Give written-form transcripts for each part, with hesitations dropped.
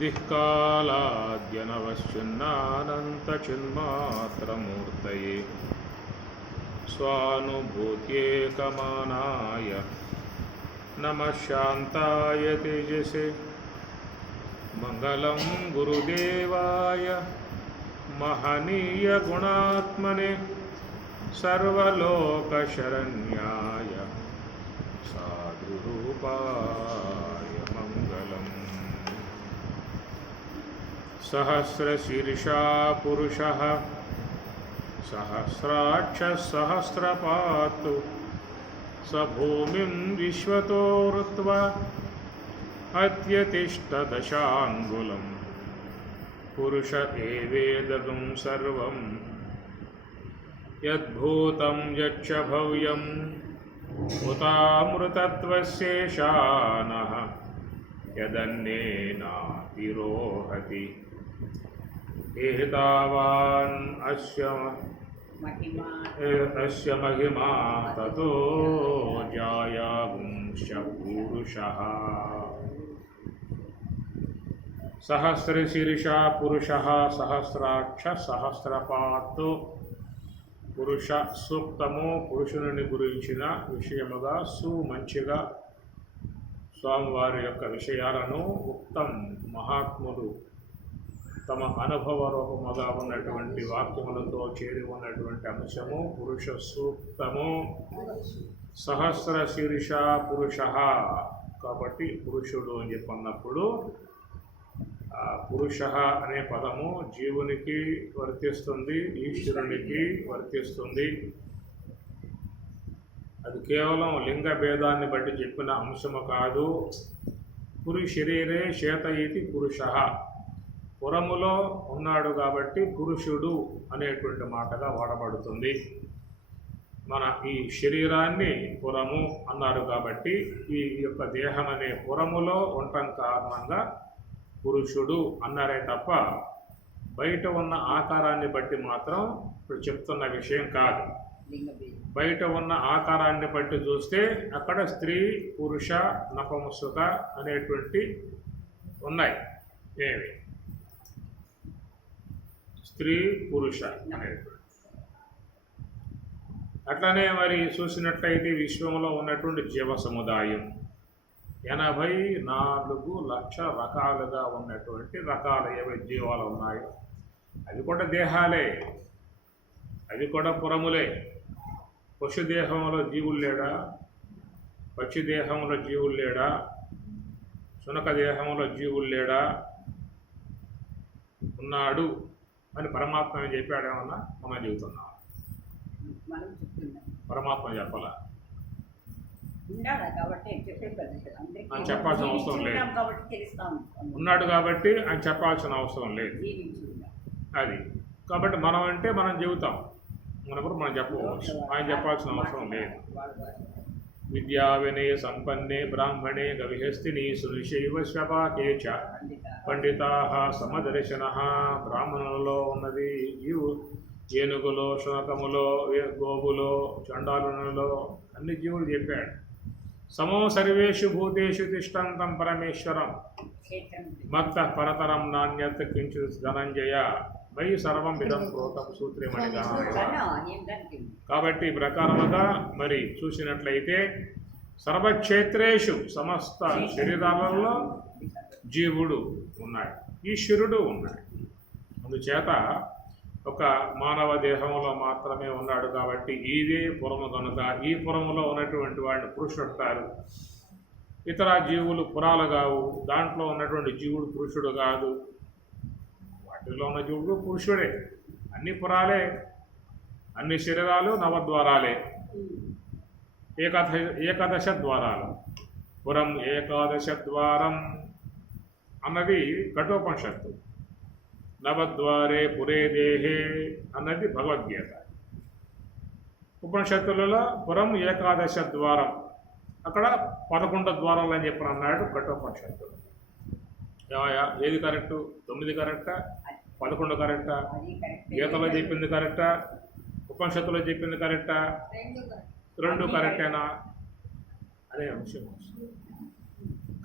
दिक्कालाद्यनवश्चिन्नानन्तचिन्मात्रमूर्तये स्वानुभूत्येकमानाय नमः शान्ताय तेजसे मङ्गलं गुरुदेवाय महनीय गुणात्मने सर्वलोकशरण्याय साधुरूपाय मङ्गलम्। सहस्रशीर्षा पुरुषः सहस्राक्षः सहस्रपातु स भूमिं विश्वतो ऋत्वा अत्यतिष्ठदशाङ्गुलम् पुरुष एवेदगं सर्वं यद्भूतं यच्च भव्यम् उतामृतत्वस्येषानः यदन्येनातिरोहति एतावान् अस्य महिमा ततो जायागुंश्च पुरुषः। सहस्रशीर्षा पुरुषः सहस्राक्ष सहस्रपाత్ పురుష సూక్తము పురుషుని గురించిన విషయముగా మంచిగా స్వామివారి యొక్క విషయాలను ఉక్తం మహాత్ములు తమ అనుభవరూపముగా ఉన్నటువంటి వాక్యములతో చేరి ఉన్నటువంటి అంశము పురుష సూక్తము. సహస్ర శీర్ష పురుష కాబట్టి పురుషుడు అని చెప్పన్నప్పుడు పురుష అనే పదము జీవునికి వర్తిస్తుంది, ఈశ్వరునికి వర్తిస్తుంది. అది కేవలం లింగ భేదాన్ని బట్టి చెప్పిన అంశము కాదు. పురి శరీరే శేత ఇది పురుష, పురములో ఉన్నాడు కాబట్టి పురుషుడు అనేటువంటి మాటగా వాడబడుతుంది. మన ఈ శరీరాన్ని పురము అన్నారు కాబట్టి ఈ యొక్క దేహం అనే పురములో ఉండటం కారణంగా పురుషుడు అన్నారే తప్ప బయట ఉన్న ఆకారాన్ని బట్టి మాత్రం ఇప్పుడు చెప్తున్న విషయం కాదు. బయట ఉన్న ఆకారాన్ని బట్టి చూస్తే అక్కడ స్త్రీ పురుష నపుంసక అనేటువంటి ఉన్నాయి. ఏవి స్త్రీ పురుష అనేటువంటి. అట్లనే మరి చూసినట్లయితే విశ్వంలో ఉన్నటువంటి జీవ సముదాయం 84 లక్షల రకాలుగా ఉన్నటువంటి రకాల ఏవై జీవాలు ఉన్నాయో అవి కూడా దేహాలే, అవి కూడా పురములే. పశు దేహంలో జీవులు లేడా? పక్షి దేహంలో జీవులు లేడా? శునక దేహంలో జీవులు లేడా? ఉన్నాడు అని పరమాత్మ చెప్పాడేమన్నా మనం చెబుతున్నాం. పరమాత్మ చెప్పాలా? చెప్పాల్సిన అవసరం లేదు. ఉన్నాడు కాబట్టి ఆయన చెప్పాల్సిన అవసరం లేదు. అది కాబట్టి మనం అంటే మనం చెబుతాం, మనప్పుడు మనం చెప్పవచ్చు, ఆయన చెప్పాల్సిన అవసరం లేదు. విద్యా వినయ సంపన్నే బ్రాహ్మణే గవిహస్తిని సునిశైవ శ్వపాకే చ పండితా సమదర్శన. బ్రాహ్మణులలో ఉన్నది జీవు, ఏనుగులో, శునకములో, గోవులో, చండాలులలో అన్ని జీవులు చెప్పాడు. సమో సర్వేషు భూతేషు తిష్టంతం పరమేశ్వరం మత్త పరతరం నాణ్యత్ కించిత్ ధనంజయ మయి సర్వం విధం ప్రోతం సూత్రమణిగా. కాబట్టి ప్రకారముగా మరి చూసినట్లయితే సర్వక్షేత్రేషు సమస్త శరీరాలలో జీవుడు ఉన్నాడు, ఈశ్వరుడు ఉన్నాడు. అందుచేత ఒక మానవ దేహంలో మాత్రమే ఉన్నాడు కాబట్టి ఇదే పురము కనుక ఈ పురములో ఉన్నటువంటి వాడిని పురుషుడు అంటారు. ఇతర జీవులు పురాలు కావు, దాంట్లో ఉన్నటువంటి జీవుడు పురుషుడు కాదు. వాటిలో ఉన్న జీవుడు పురుషుడే. అన్ని పురాలే, అన్ని శరీరాలు నవద్వారాలే, ఏకాదశ ద్వారాలు. పురం ఏకాదశ ద్వారం అన్నది కఠోపనిషత్తు. నవద్వారే పురే దేహే అన్నది భగవద్గీత. ఉపనిషత్తులలో పురం ఏకాదశ ద్వారం, అక్కడ 11 ద్వారాలు అని చెప్పి అన్నాడు కఠోపనిషత్తులు. ఏది కరెక్టు? 9 కరెక్టా? 11 కరెక్టా? గీతలో చెప్పింది కరెక్టా? ఉపనిషత్తులో చెప్పింది కరెక్టా? 2 కరెక్టేనా అనే అంశం.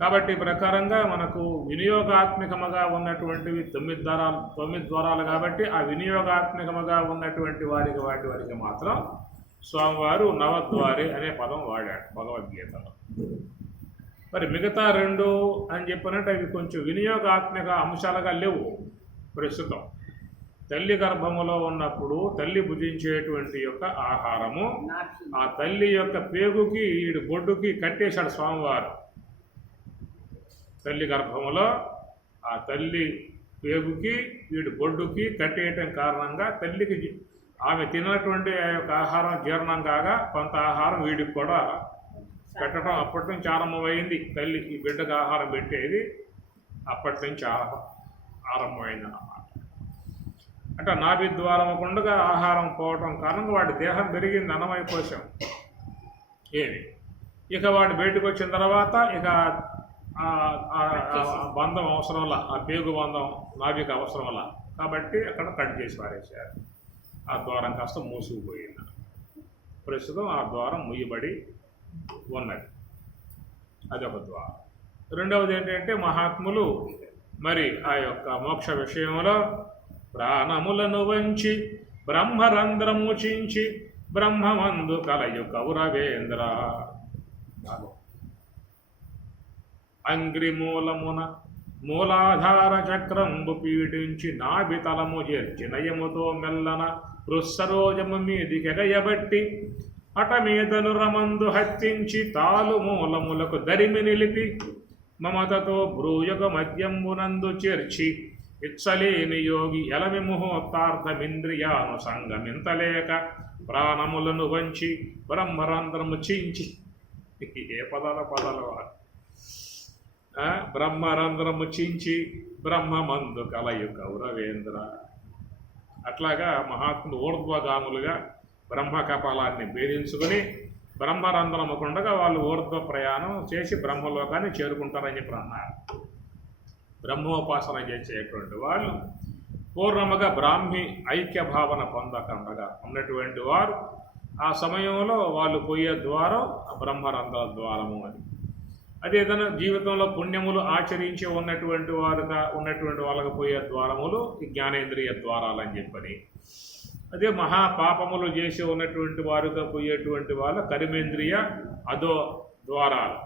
కాబట్టి ఈ ప్రకారంగా మనకు వినియోగాత్మకముగా ఉన్నటువంటివి 9 ద్వారాలు కాబట్టి ఆ వినియోగాత్మకముగా ఉన్నటువంటి వారికి మాత్రం స్వామివారు నవద్వారి అనే పదం వాడాడు భగవద్గీతలో. మరి మిగతా 2 అని చెప్పినట్టు అవి కొంచెం వినియోగాత్మక అంశాలుగా లేవు ప్రస్తుతం. తల్లి గర్భములో ఉన్నప్పుడు తల్లి భుజించేటువంటి యొక్క ఆహారము ఆ తల్లి యొక్క పేగుకి ఈడు బొడ్డుకి కట్టేశాడు స్వామివారు. తల్లి గర్భములో ఆ తల్లి పేగుకి వీడి బొడ్డుకి కట్టేయటం కారణంగా తల్లికి ఆమె తిన్నటువంటి ఆ యొక్క ఆహారం జీర్ణం కాగా కొంత ఆహారం వీడికి కూడా పెట్టడం అప్పటి నుంచి ఆరంభమైంది. తల్లి ఈ బిడ్డకు ఆహారం పెట్టేది అప్పటి నుంచి ఆరంభమైంది అన్నమాట. అంటే నాభి ద్వారం కొండగా ఆహారం పోవటం కారణంగా వాడి దేహం పెరిగింది, అన్నమైపోసాం ఏమి. ఇక వాడు బయటకు వచ్చిన తర్వాత ఇక బంధం అవసరంలా, ఆ పేగు బంధం నాభికి అవసరంలా కాబట్టి అక్కడ కట్ చేసి పారేశారు. ఆ ద్వారం కాస్త మూసుకుపోయింది. ప్రస్తుతం ఆ ద్వారం ముయ్యబడి ఉన్నది. అదొక ద్వారం. రెండవది ఏంటంటే మహాత్ములు మరి ఆ యొక్క మోక్ష విషయంలో ప్రాణములను వంచి బ్రహ్మరంధ్రము చించి బ్రహ్మమందు కలయు కౌరవేంద్ర అంగ్రిమూలమున మూలాధార చక్రంబు పీడించి నాభితలము చేర్చి నయముతో మెల్లన వృస్సరోజము మీదికెగయబట్టి హఠమీదను రమందు హత్తించి తాలు మూలములకు దరిమి నిలిపి మమతతో భ్రూయక మద్యంబునందు చేర్చి ఇచ్చలేని యోగి ఎలమి ముహూర్తార్థమింద్రియాను సంగమింతలేక ప్రాణములను వంచి బ్రహ్మరంధ్రము చించి. ఏ పదాలు బ్రహ్మరంధ్రము చించి బ్రహ్మమందు కలయు కౌరవేంద్ర. అట్లాగా మహాత్ములు ఊర్ధ్వగాములుగా బ్రహ్మ కపాలాన్ని భేదించుకుని బ్రహ్మరంధ్రముకుండగా వాళ్ళు ఊర్ధ్వ ప్రయాణం చేసి బ్రహ్మలోకాన్ని చేరుకుంటారని చెప్పి అన్నారు. బ్రహ్మోపాసన చేసేటువంటి వాళ్ళు పూర్ణముగా బ్రాహ్మి ఐక్య భావన పొందకుండా ఉన్నటువంటి వారు ఆ సమయంలో వాళ్ళు పోయే ద్వారం బ్రహ్మరంధ్ర ద్వారము అని. అదే ఏదైనా జీవితంలో పుణ్యములు ఆచరించి ఉన్నటువంటి వాళ్ళకు పోయే ద్వారములు ఈ జ్ఞానేంద్రియ ద్వారాలని చెప్పని. అదే మహాపాపములు చేసి ఉన్నటువంటి వారుగా పోయేటువంటి వాళ్ళ కర్మేంద్రియ అదో ద్వారాలు.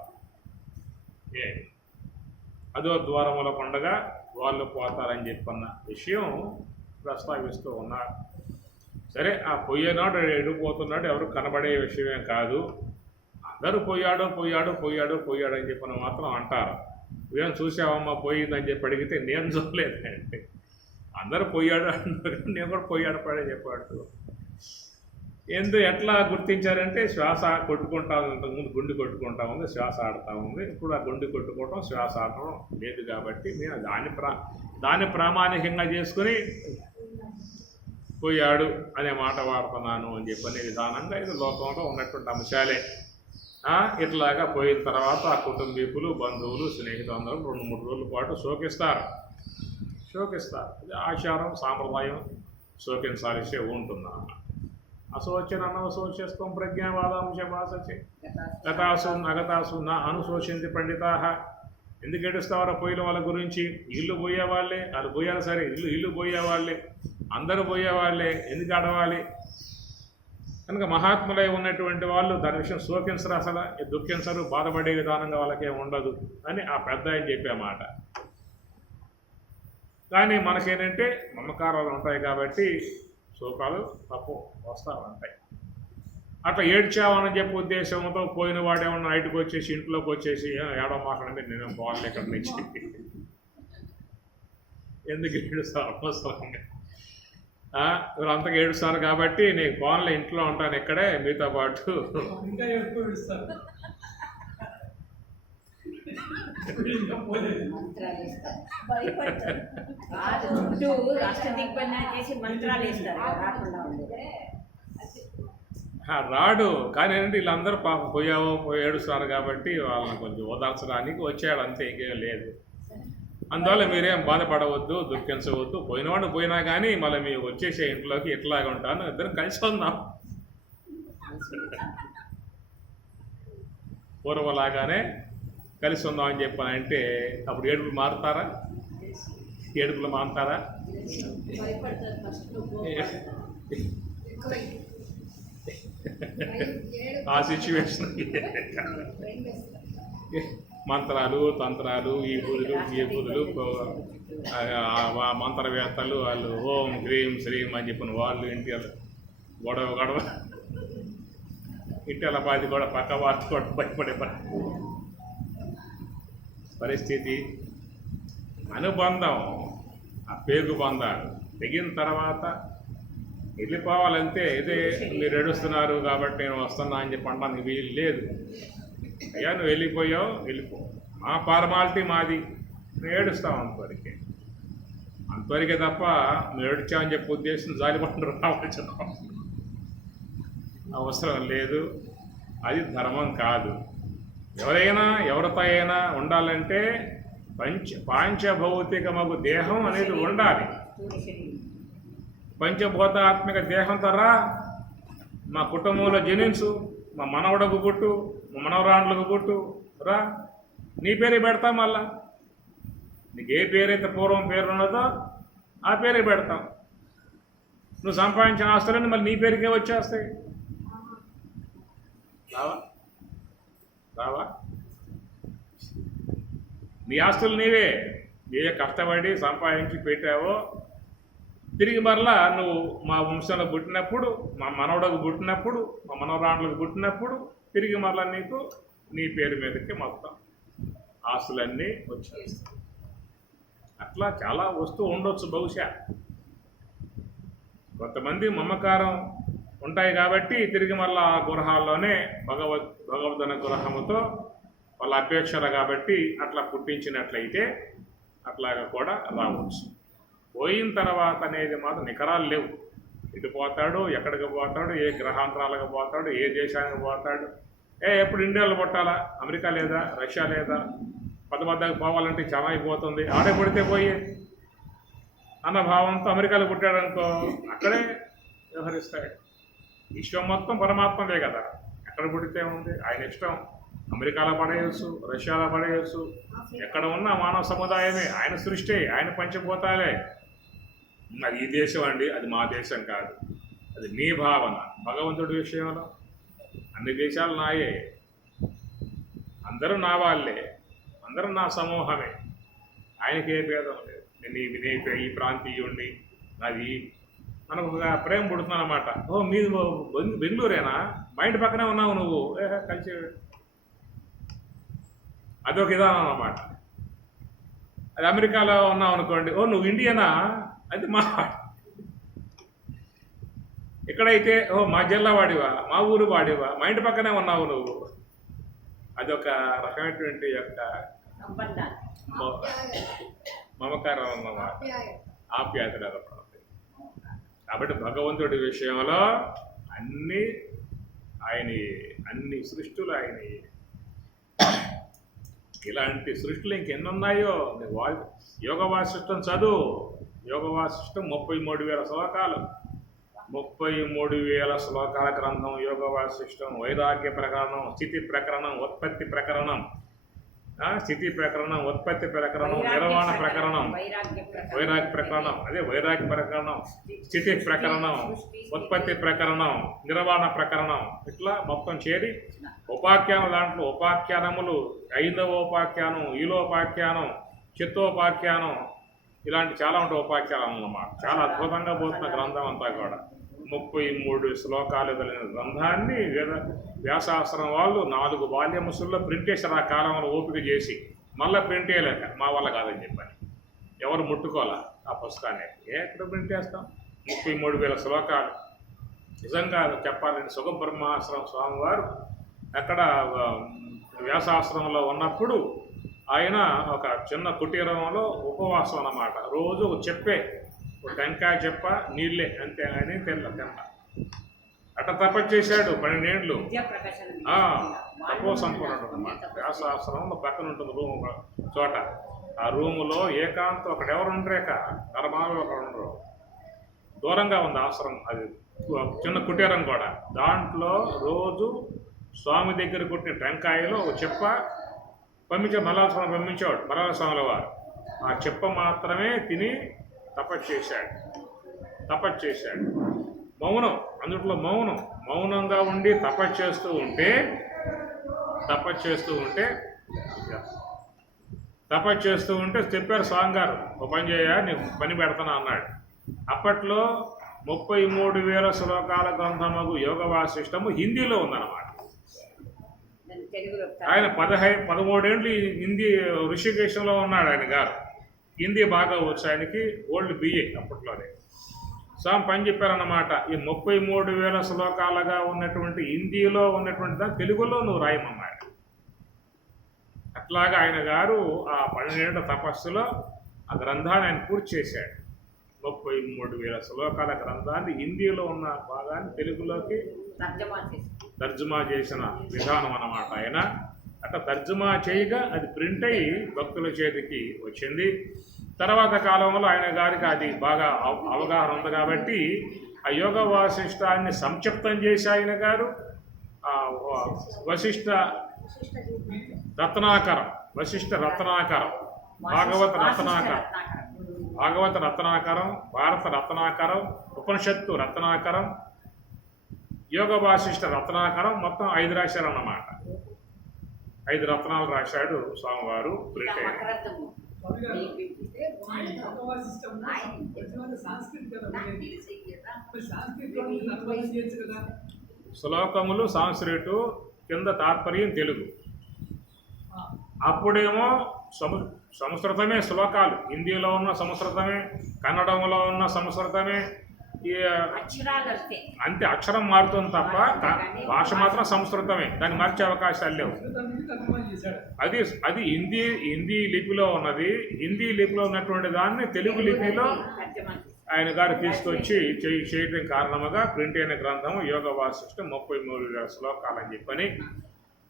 అదో ద్వారముల పండగ వాళ్ళు పోతారని చెప్పన్న విషయం ప్రస్తావిస్తూ ఉన్నారు. సరే, ఆ పోయేనాడు ఎడిపోతున్నాడు ఎవరు కనబడే విషయమే కాదు. అందరూ పోయాడు అని చెప్పిన మాత్రం అంటారు. ఇవేం చూసావమ్మా పోయిందని చెప్పి అడిగితే నేను చూడలేదండి. అందరూ పోయాడు అంటారు, నేను కూడా పోయాడు పడే చెప్పాడు. ఎట్లా గుర్తించారంటే శ్వాస కొట్టుకుంటా ఉంది. ఇంతకుముందు గుండె కొట్టుకుంటా ఉంది, శ్వాస ఆడుతూ ఉంది. ఇప్పుడు ఆ గుండె కొట్టుకోవటం శ్వాస ఆడటం లేదు కాబట్టి నేను దాన్ని ప్రామాణికంగా చేసుకుని పోయాడు అనే మాట వాడుతున్నాను అని చెప్పనే విధానంగా ఇది లోకంలో ఉన్నటువంటి అంశాలే. ఇట్లాగా పోయిన తర్వాత ఆ కుటుంబీకులు, బంధువులు, స్నేహితులందరూ 2-3 రోజుల పాటు శోకిస్తారు. ఇది ఆచారం, సాంప్రదాయం, శోకించాల్సే ఉంటుందన్నమాట. అశోచన అనవశోచ్యస్వం ప్రజ్ఞావాదాంశ భాషే గతాసు అగతాసు నా అనుశోచింది పండితా. ఎందుకు ఏడుస్తావారో పోయిన వాళ్ళ గురించి? ఇల్లు పోయేవాళ్ళే, వాళ్ళు పోయారు సరే, ఇల్లు పోయేవాళ్ళే, అందరూ పోయేవాళ్ళే, ఎందుకు ఆడవాలి? కనుక మహాత్ములై ఉన్నటువంటి వాళ్ళు దాని విషయం శోకించరు, అసలు దుఃఖించరు, బాధపడే విధానంగా వాళ్ళకేం ఉండదు అని ఆ పెద్ద ఆయన చెప్పే మాట. కానీ మనకేంటంటే మమకారాలు ఉంటాయి కాబట్టి శోకాలు తప్పు వస్తూ ఉంటాయి. అట్లా ఏడ్చామని చెప్పే ఉద్దేశంతో పోయిన వాడేమన్నా నైట్కి వచ్చేసి ఇంట్లోకి వచ్చేసి ఏడో మాట్లాడి నేను పోవాలి ఇక్కడి నుంచి, ఎందుకు ఏడుస్తారు అవసరంగా? వీళ్ళంతగా ఏడుస్తారు కాబట్టి నేను పోన్లే ఇంట్లో ఉంటాను ఇక్కడే మీతో పాటు. రాడు కానీ ఏంటంటే వీళ్ళందరూ పాపం ఏడుస్తారు కాబట్టి వాళ్ళని కొంచెం ఓదార్చడానికి వచ్చాడు, అంతే, ఇంకేం లేదు. అందువల్ల మీరేం బాధపడవద్దు, దుఃఖించవద్దు. పోయినవాడు పోయినా కానీ మళ్ళీ మీరు వచ్చేసే ఇంట్లోకి ఇట్లాగా ఉంటాను, ఇద్దరం కలిసి ఉందాం, పూర్వలాగానే కలిసి ఉందామని చెప్పానంటే అప్పుడు ఏడుపులు మారుతారా? ఏడుపులు మారుతారా? ఆ సిచ్యువేషన్ మంత్రాలు తంత్రాలు ఈ బుధులు మంత్రవేత్తలు వాళ్ళు ఓం హ్రీం శ్రీం అని చెప్పిన వాళ్ళు ఇంటి గొడవ ఇంటి అలా పాది కూడా పక్క వార్త కూడా భయపడే పరిస్థితి. అనుబంధం, ఆ పేగు బంధాలు తెగిన తర్వాత వెళ్ళిపోవాలంటే ఇదే మీరు ఏడుస్తున్నారు కాబట్టి నేను వస్తున్నా అని చెప్పి అనడానికి వీలు లేదు. అయ్యా నువ్వు వెళ్ళిపోయావు, వెళ్ళిపో, మా ఫార్మాలిటీ మాది, నువ్వు ఏడుస్తావు అంతవరకే తప్ప నువ్వు ఏడ్చావని చెప్పి ఉద్దేశం జాలిపండు రావచ్చు అవసరం లేదు. అది ధర్మం కాదు. ఎవరైనా ఎవరితో అయినా ఉండాలంటే పాంచభౌతికమగు దేహం అనేది ఉండాలి. పంచభూతాత్మిక దేహంతో రా, మా కుటుంబంలో జనించు, మా మనవడకు పుట్టు, మా మనవరాండ్లకు పుట్టు, రా, నీ పేరే పెడతాం. మళ్ళా నీకు ఏ పేరైతే పూర్వం పేరు ఉన్నదో ఆ పేరే పెడతాం. నువ్వు సంపాదించిన ఆస్తులన్నీ మళ్ళీ నీ పేరుకే వచ్చేస్తాయి. రావా? నీ ఆస్తులు నీవే కష్టపడి సంపాదించి పెట్టావో తిరిగి మరలా నువ్వు మా వంశంలో పుట్టినప్పుడు, మా మనవడకు పుట్టినప్పుడు, మా మనవరాండ్లకు పుట్టినప్పుడు తిరిగి మరలా నీకు నీ పేరు మీదకి మొత్తం ఆస్తులన్నీ వచ్చేస్తాయి. అట్లా చాలా వస్తూ ఉండొచ్చు బహుశా. కొంతమంది మమకారం ఉంటాయి కాబట్టి తిరిగి మళ్ళీ ఆ గృహాల్లోనే భగవద్ అనుగ్రహముతో వాళ్ళ అపేక్షలు కాబట్టి అట్లా పుట్టించినట్లయితే అట్లాగా కూడా రావచ్చు. పోయిన తర్వాత అనేది మాత్రం నికరాలు లేవు. ఇటు పోతాడు, ఎక్కడికి పోతాడు, ఏ గ్రహాంతరాలకు పోతాడు, ఏ దేశానికి పోతాడు, ఎప్పుడు ఇండియాలో పుట్టాలా, అమెరికా లేదా, రష్యా లేదా, పెద్దకి పోవాలంటే చాలా అయిపోతుంది, ఆడే పుడితే పోయే అన్న భావంతో అమెరికాలో పుట్టాడనుకో అక్కడే వ్యవహరిస్తాడు. విశ్వం మొత్తం పరమాత్మదే కదా, ఎక్కడ పుడితే ఉంది ఆయన ఇష్టం. అమెరికాలో పడేయచ్చు, రష్యాలో పడేయచ్చు, ఎక్కడ ఉన్న మానవ సముదాయమే, ఆయన సృష్టి, ఆయన పంచభూతాలే. అది ఈ దేశం అండి, అది మా దేశం కాదు, అది నీ భావన. భగవంతుడి విషయంలో అన్ని దేశాలు నాయే, అందరూ నా వాళ్ళే, అందరూ నా సమూహమే, ఆయనకి ఏ భేదం లేదు. నేను ఈ ప్రాంతీయుణ్ణి, నాది మనకు ఒక ప్రేమ పుడుతుందన్నమాట. మీది బెంగళూరేనా, మా ఇంటి పక్కనే ఉన్నావు నువ్వు, కలిసి అదొక విధానం అన్నమాట. అది అమెరికాలో ఉన్నావు అనుకోండి, నువ్వు ఇండియనా, అది మా ఇక్కడైతే మా జిల్లా వాడివా, మా ఊరు వాడివా, మా ఇంటి పక్కనే ఉన్నావు నువ్వు. అదొక రకమైనటువంటి యొక్క మమకారం అన్నమాట, ఆప్యాయత కలపడం. కాబట్టి భగవంతుడి విషయంలో అన్ని సృష్టులు ఆయన. ఇలాంటి సృష్టిలు ఇంకెన్నున్నాయో. యోగ వాసిష్టం చదువు. యోగ వాసిష్టం 33,000 శ్లోకాలు, 33,000 శ్లోకాల గ్రంథం యోగ వాసిష్టం. వైరాగ్య ప్రకరణం, స్థితి ప్రకరణం, ఉత్పత్తి ప్రకరణం, స్థితి ప్రకరణం, ఉత్పత్తి ప్రకరణం, నిర్వాణ ప్రకరణం, వైరాగ్య ప్రకరణం, అదే వైరాగ్య ప్రకరణం, స్థితి ప్రకరణం, ఉత్పత్తి ప్రకరణం, నిర్వాణ ప్రకరణం, ఇట్లా మొత్తం చేరి ఉపాఖ్యానం. దాంట్లో ఉపాఖ్యానములు 5వ ఉపాఖ్యానం, ఈలోపాఖ్యానం, చిత్తోపాఖ్యానం, ఇలాంటి చాలా ఉంటాయి ఉపాఖ్యానం అన్నమాట. చాలా అద్భుతంగా పోతున్న గ్రంథం అంతా కూడా. 33 శ్లోకాలు కలిగిన గ్రంథాన్ని వ్యాసాస్త్రం వాళ్ళు 4 వాల్యముసుల్లో ప్రింట్ చేశారు. ఆ కాలంలో ఓపిక చేసి మళ్ళీ ప్రింట్ చేయలేక మా వల్ల కాదని చెప్పని ఎవరు ముట్టుకోవాలా ఆ పుస్తకాన్ని. ఎక్కడ ప్రింట్ చేస్తాం? 33,000 శ్లోకాలు. నిజంగా చెప్పాలంటే సుఖబ్రహ్మాశ్రమ స్వామివారు అక్కడ వ్యాసాశ్రమంలో ఉన్నప్పుడు ఆయన ఒక చిన్న కుటీరంలో ఉపవాసం అన్నమాట. రోజు ఒక టెంకాయ చెప్ప నీళ్ళే అంతే, అని తిన్న అట్లా తపస్సు చేశాడు 12 ఏళ్ళు. తపో సంపూర్ణుడు అన్నమాట. వ్యాసాశ్రమంలో పక్కన ఉంటుంది రూమ్ చోట. ఆ రూములో ఏకాంతం, అక్కడ ఎవరు ఉండరేక, ధర్మాలు ఒకరు ఉండరు, దూరంగా ఉంది ఆశ్రమం. అది చిన్న కుటీరం కూడా. దాంట్లో రోజు స్వామి దగ్గర కొట్టిన టెంకాయలో ఒక చెప్ప మల్లాస్వామి పంపించేవాడు. మల్లాస్వాముల వారు ఆ చెప్ప మాత్రమే తిని తపస్సు చేశాడు. మౌనం, అందుట్లో మౌనంగా ఉండి తపస్సు చేస్తూ ఉంటే చెప్పారు స్వామి గారు, ఓ పని చేయ, నీకు పని పెడతాను అన్నాడు. అప్పట్లో 33,000 శ్లోకాల గ్రంథమగు యోగ వాసిష్టము హిందీలో ఉందన్నమాట. ఆయన 13 ఏళ్ళు హిందీ ఋషికేశంలో ఉన్నాడు ఆయన గారు. హిందీ బాగా వచ్చు ఆయనకి, ఓల్డ్ బిఏ అప్పట్లోనే. స్వామి పని చెప్పారన్నమాట, ఈ 33,000 శ్లోకాలుగా ఉన్నటువంటి హిందీలో ఉన్నటువంటి దాన్ని తెలుగులో నువ్వు రాయమన్నాడు. అట్లాగా ఆయన గారు ఆ 12 ఏళ్ల తపస్సులో ఆ గ్రంథాన్ని ఆయన పూర్తి చేశాడు. 33,000 శ్లోకాల గ్రంథాన్ని హిందీలో ఉన్న భాగాన్ని తెలుగులోకి తర్జుమా చేసిన విధానం అన్నమాట ఆయన. అట్లా తర్జుమా చేయగా అది ప్రింట్ అయ్యి భక్తుల చేతికి వచ్చింది. తర్వాత కాలంలో ఆయన గారికి అది బాగా అవగాహన ఉంది కాబట్టి ఆ యోగ వాసిష్టాన్ని సంక్షిప్తం చేసి ఆయన గారు వశిష్ఠ రత్నాకరం, భాగవత రత్నాకరం, భారత రత్నాకరం, ఉపనిషత్తు రత్నాకరం, యోగ వాసిష్ఠ రత్నాకరం, మొత్తం 5 రాశారు అన్నమాట. 5 రత్నాలు రాశాడు స్వామివారు. ప్రింట్ శ్లోకములు సాంస్క్రిటు, కింద తాత్పర్యం తెలుగు. అప్పుడేమో సంస్కృతమే శ్లోకాలు, హిందీలో ఉన్న సంస్కృతమే, కన్నడంలో ఉన్న సంస్కృతమే, అంతే అక్షరం మారుతుంది తప్ప భాష మాత్రం సంస్కృతమే, దాన్ని మార్చే అవకాశాలు లేవు. అది హిందీ లిపిలో ఉన్నది. హిందీ లిపిలో ఉన్నటువంటి దాన్ని తెలుగు లిపిలో ఆయన గారు తీసుకొచ్చి చేయడం కారణముగా ప్రింట్ అయిన గ్రంథము యోగ వాసిష్టం 33,000 శ్లోకాలు అని చెప్పని.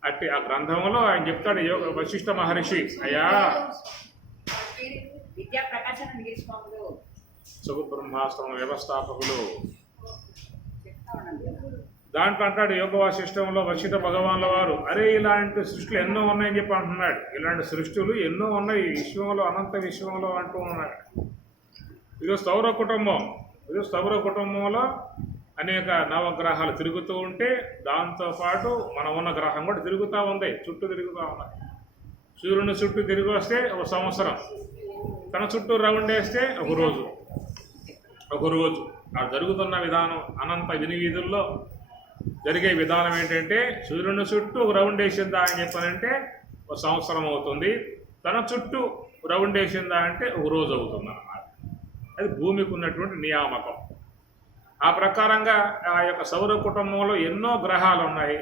అట్టి ఆ గ్రంథంలో ఆయన చెప్తాడు, యోగ వశిష్ఠ మహర్షి అయ్యా సుఖబ్రహ్మాశ్రమం వ్యవస్థాపకులు, దాంట్లో అంటాడు యోగ వాసిష్టంలో వశిష్ఠ భగవాన్ల వారు, అరే ఇలాంటి సృష్టిలు ఎన్నో ఉన్నాయని చెప్పి అంటున్నాడు. ఇలాంటి సృష్టిలు ఎన్నో ఉన్నాయి విశ్వంలో, అనంత విశ్వంలో అంటూ ఉన్నాడు. ఇది స్థౌర కుటుంబంలో అనేక నవగ్రహాలు తిరుగుతూ ఉంటే దాంతోపాటు మనం ఉన్న గ్రహం కూడా తిరుగుతూ ఉంది, చుట్టూ తిరుగుతూ ఉన్నాయి. సూర్యుని చుట్టూ తిరిగి వస్తే 1 సంవత్సరం, తన చుట్టూ రౌండ్ వేస్తే ఒక రోజు. ఆ జరుగుతున్న విధానం అనంత వినివీధుల్లో జరిగే విధానం ఏంటంటే, సూర్యుని చుట్టూ ఒక రౌండ్ వేసిందా అని చెప్పానంటే 1 సంవత్సరం అవుతుంది, తన చుట్టూ రౌండ్ వేసిందా అంటే ఒక రోజు అవుతుంది అన్నమాట. అది భూమికి ఉన్నటువంటి నియామకం. ఆ ప్రకారంగా ఆ యొక్క సౌర కుటుంబంలో ఎన్నో గ్రహాలు ఉన్నాయి.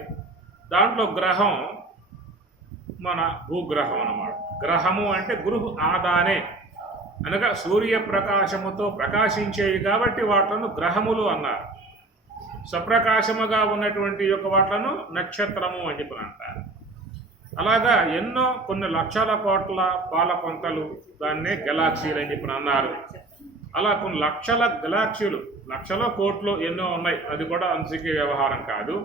దాంట్లో గ్రహం మన భూగ్రహం అన్నమాట. గ్రహము అంటే గృహ ఆదానే అనగా సూర్యప్రకాశముతో ప్రకాశించేవి కాబట్టి వాట్లను గ్రహములు అన్నారు. స్వప్రకాశముగా ఉన్నటువంటి యొక్క వాట్లను నక్షత్రము అని చెప్పి అంటారు. అలాగా ఎన్నో కొన్ని లక్షల కోట్ల పాలపంతలు దాన్నే గెలాక్సీలు అని చెప్పి అన్నారు. అలా కొన్ని లక్షల గెలాక్సీలు, లక్షల కోట్లు ఎన్నో ఉన్నాయి, అది కూడా అంశకి వ్యవహారం కాదు.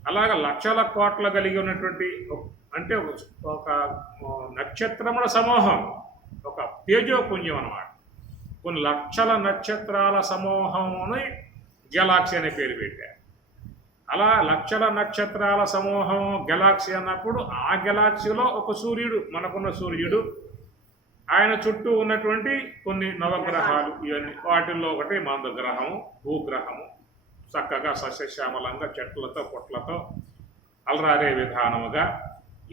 అలాగ లక్షల కోట్ల కలిగి ఉన్నటువంటి అంటే ఒక నక్షత్రముల సమూహం, ఒక తేజోపుంజం అన్నమాట. కొన్ని లక్షల నక్షత్రాల సమూహంని గెలాక్సీ అనే పేరు పెట్టారు. అలా లక్షల నక్షత్రాల సమూహం గెలాక్సీ అన్నప్పుడు ఆ గెలాక్సీలో ఒక సూర్యుడు, మనకున్న సూర్యుడు, ఆయన చుట్టూ ఉన్నటువంటి కొన్ని నవగ్రహాలు, ఇవన్నీ వాటిల్లో ఒకటి మంద గ్రహము, భూగ్రహము. చక్కగా సస్యశ్యామలంగా చెట్లతో పొట్లతో అలరారే విధానముగా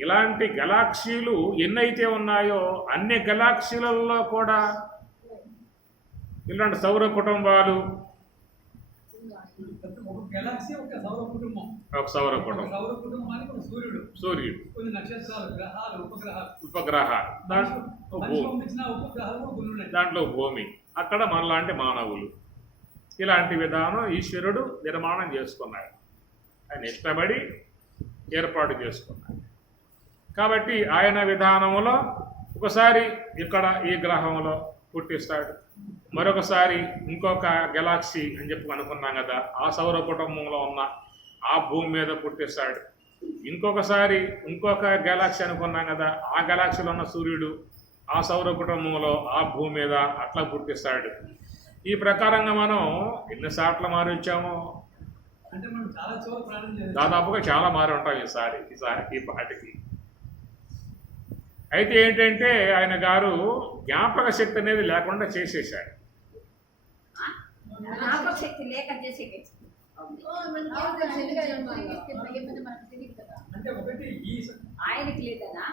ఇలాంటి గెలాక్సీలు ఎన్నైతే ఉన్నాయో అన్ని గెలాక్సీలలో కూడా ఇలాంటి సౌర కుటుంబాలు, ఒక సౌర కుటుంబం, సూర్యుడు, ఉపగ్రహాలు, దాంట్లో భూమి, అక్కడ మనలాంటి మానవులు. ఇలాంటి విధానం ఈశ్వరుడు నిర్మాణం చేసుకున్నాడు, ఆయన ఇష్టపడి ఏర్పాటు చేసుకున్నాడు. కాబట్టి ఆయన విధానంలో ఒకసారి ఇక్కడ ఈ గ్రహంలో పుట్టిస్తాడు, మరొకసారి ఇంకొక గెలాక్సీ అని చెప్పి అనుకున్నాం కదా, ఆ సౌర కుటుంబంలో ఉన్న ఆ భూమి మీద పుట్టిస్తాడు, ఇంకొకసారి ఇంకొక గెలాక్సీ అనుకున్నాం కదా, ఆ గెలాక్సీలో ఉన్న సూర్యుడు ఆ సౌర కుటుంబంలో ఆ భూమి మీద అట్లా గుర్తిస్తాడు. ఈ ప్రకారంగా మనం ఎన్నిసార్లు మారి వచ్చామో, అంటే మనం చాలా చోట్ల ప్రయాణం చేయాలి. దాదాపుగా చాలా మారి ఉంటాం ఈ పాటికి. అయితే ఏంటంటే ఆయన గారు జ్ఞాపక శక్తి అనేది లేకుండా చేసేసాడు. శక్తి లేక చేసే అంటే ఒకటి ఈ ఆయనకి లేదనా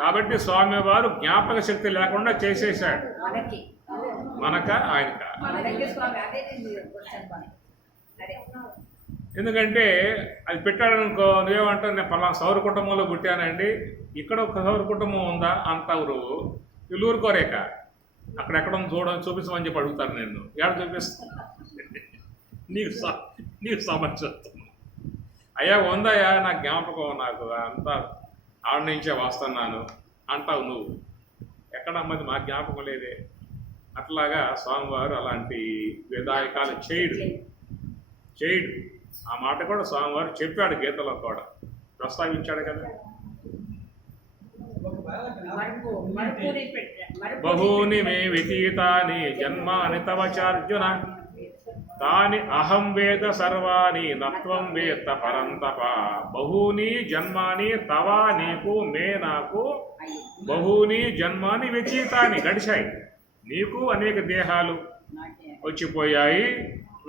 కాబట్టి స్వామివారు జ్ఞాపక శక్తి లేకుండా చేసేసాడు. మనకి మనక ఆయనక. మన దగ్గర స్వామి అదే అదే ఎందుకంటే అది పెట్టాడనుకో, నువ్వేమంటావు, నేను పలానా సౌర కుటుంబంలో పుట్టానండి, ఇక్కడ ఒక సౌర కుటుంబం ఉందా అంటారు. వీళ్ళు ఊరుకోరేక అక్కడెక్కడ చూపించమని చెప్పి అడుగుతారు. నేను ఏడ చూపిస్తాను, నీకు సమస్య అయ్యా ఉందయ్యా, నాకు జ్ఞాపకం, నాకు అంతా ఆడ నుంచే వస్తున్నాను అంటావు నువ్వు. ఎక్కడమ్మది మా జ్ఞాపకం లేదే. అట్లాగా స్వామివారు అలాంటి విధాయకాలు చేయడు. ఆ మాట కూడా స్వామివారు చెప్పాడు, గీతలో కూడా ప్రస్తావించాడు కదా. బహూని మే వ్యతీతాని జన్మాని తవ చార్జున తాని అహం వేద సర్వాణి నత్వం వేత్త పరంతప. బహూని జన్మాని తవ నీకు, మే నాకు, బహూని జన్మాని వ్యతీతాని గడిచాయి. నీకు అనేక దేహాలు వచ్చిపోయాయి,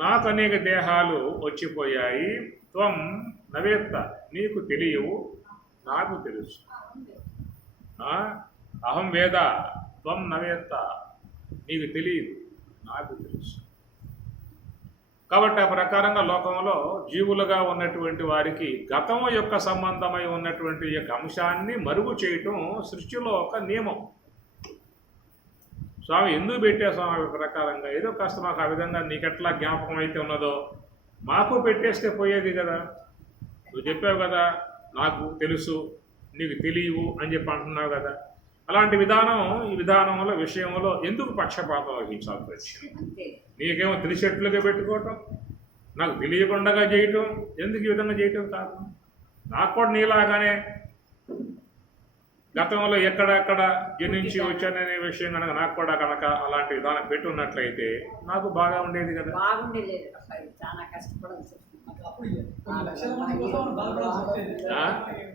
నాకు అనేక దేహాలు వచ్చిపోయాయి. త్వం నవేత్త, నీకు తెలియవు, నాకు తెలుసు. అహం వేద త్వం నవేత్త, నీకు తెలియదు, నాకు తెలుసు. కాబట్టి ఆ ప్రకారంగా లోకంలో జీవులుగా ఉన్నటువంటి వారికి గతం యొక్క సంబంధమై ఉన్నటువంటి యొక్క అంశాన్ని మరుగు చేయటం సృష్టిలో ఒక నియమం. స్వామి ఎందుకు పెట్టే స్వామి ప్రకారంగా ఏదో కాస్త మాకు ఆ విధంగా నీకెట్లా జ్ఞాపకం అయితే ఉన్నదో మాకు పెట్టేస్తే పోయేది కదా. నువ్వు చెప్పావు కదా, నాకు తెలుసు నీకు తెలియవు అని చెప్పి అంటున్నావు కదా. అలాంటి విధానం, ఈ విధానంలో విషయంలో ఎందుకు పక్షపాతం వహించాల్సి వచ్చింది? నీకేమో తెలిసేట్లుగా పెట్టుకోవటం, నాకు తెలియకుండా చేయటం, ఎందుకు ఈ విధంగా చేయటం కాదు. నాకు కూడా నీలాగానే గతంలో ఎక్కడెక్కడ జనించి వచ్చాననే విషయం కనుక నాకు కూడా కనుక అలాంటి విధానం పెట్టి ఉన్నట్లయితే నాకు బాగా ఉండేది కదా. బాగుండేది, చాలా కష్టపడాల్సి కొన్ని లక్షల మంది కోసం బాధపడాల్సి వచ్చేది.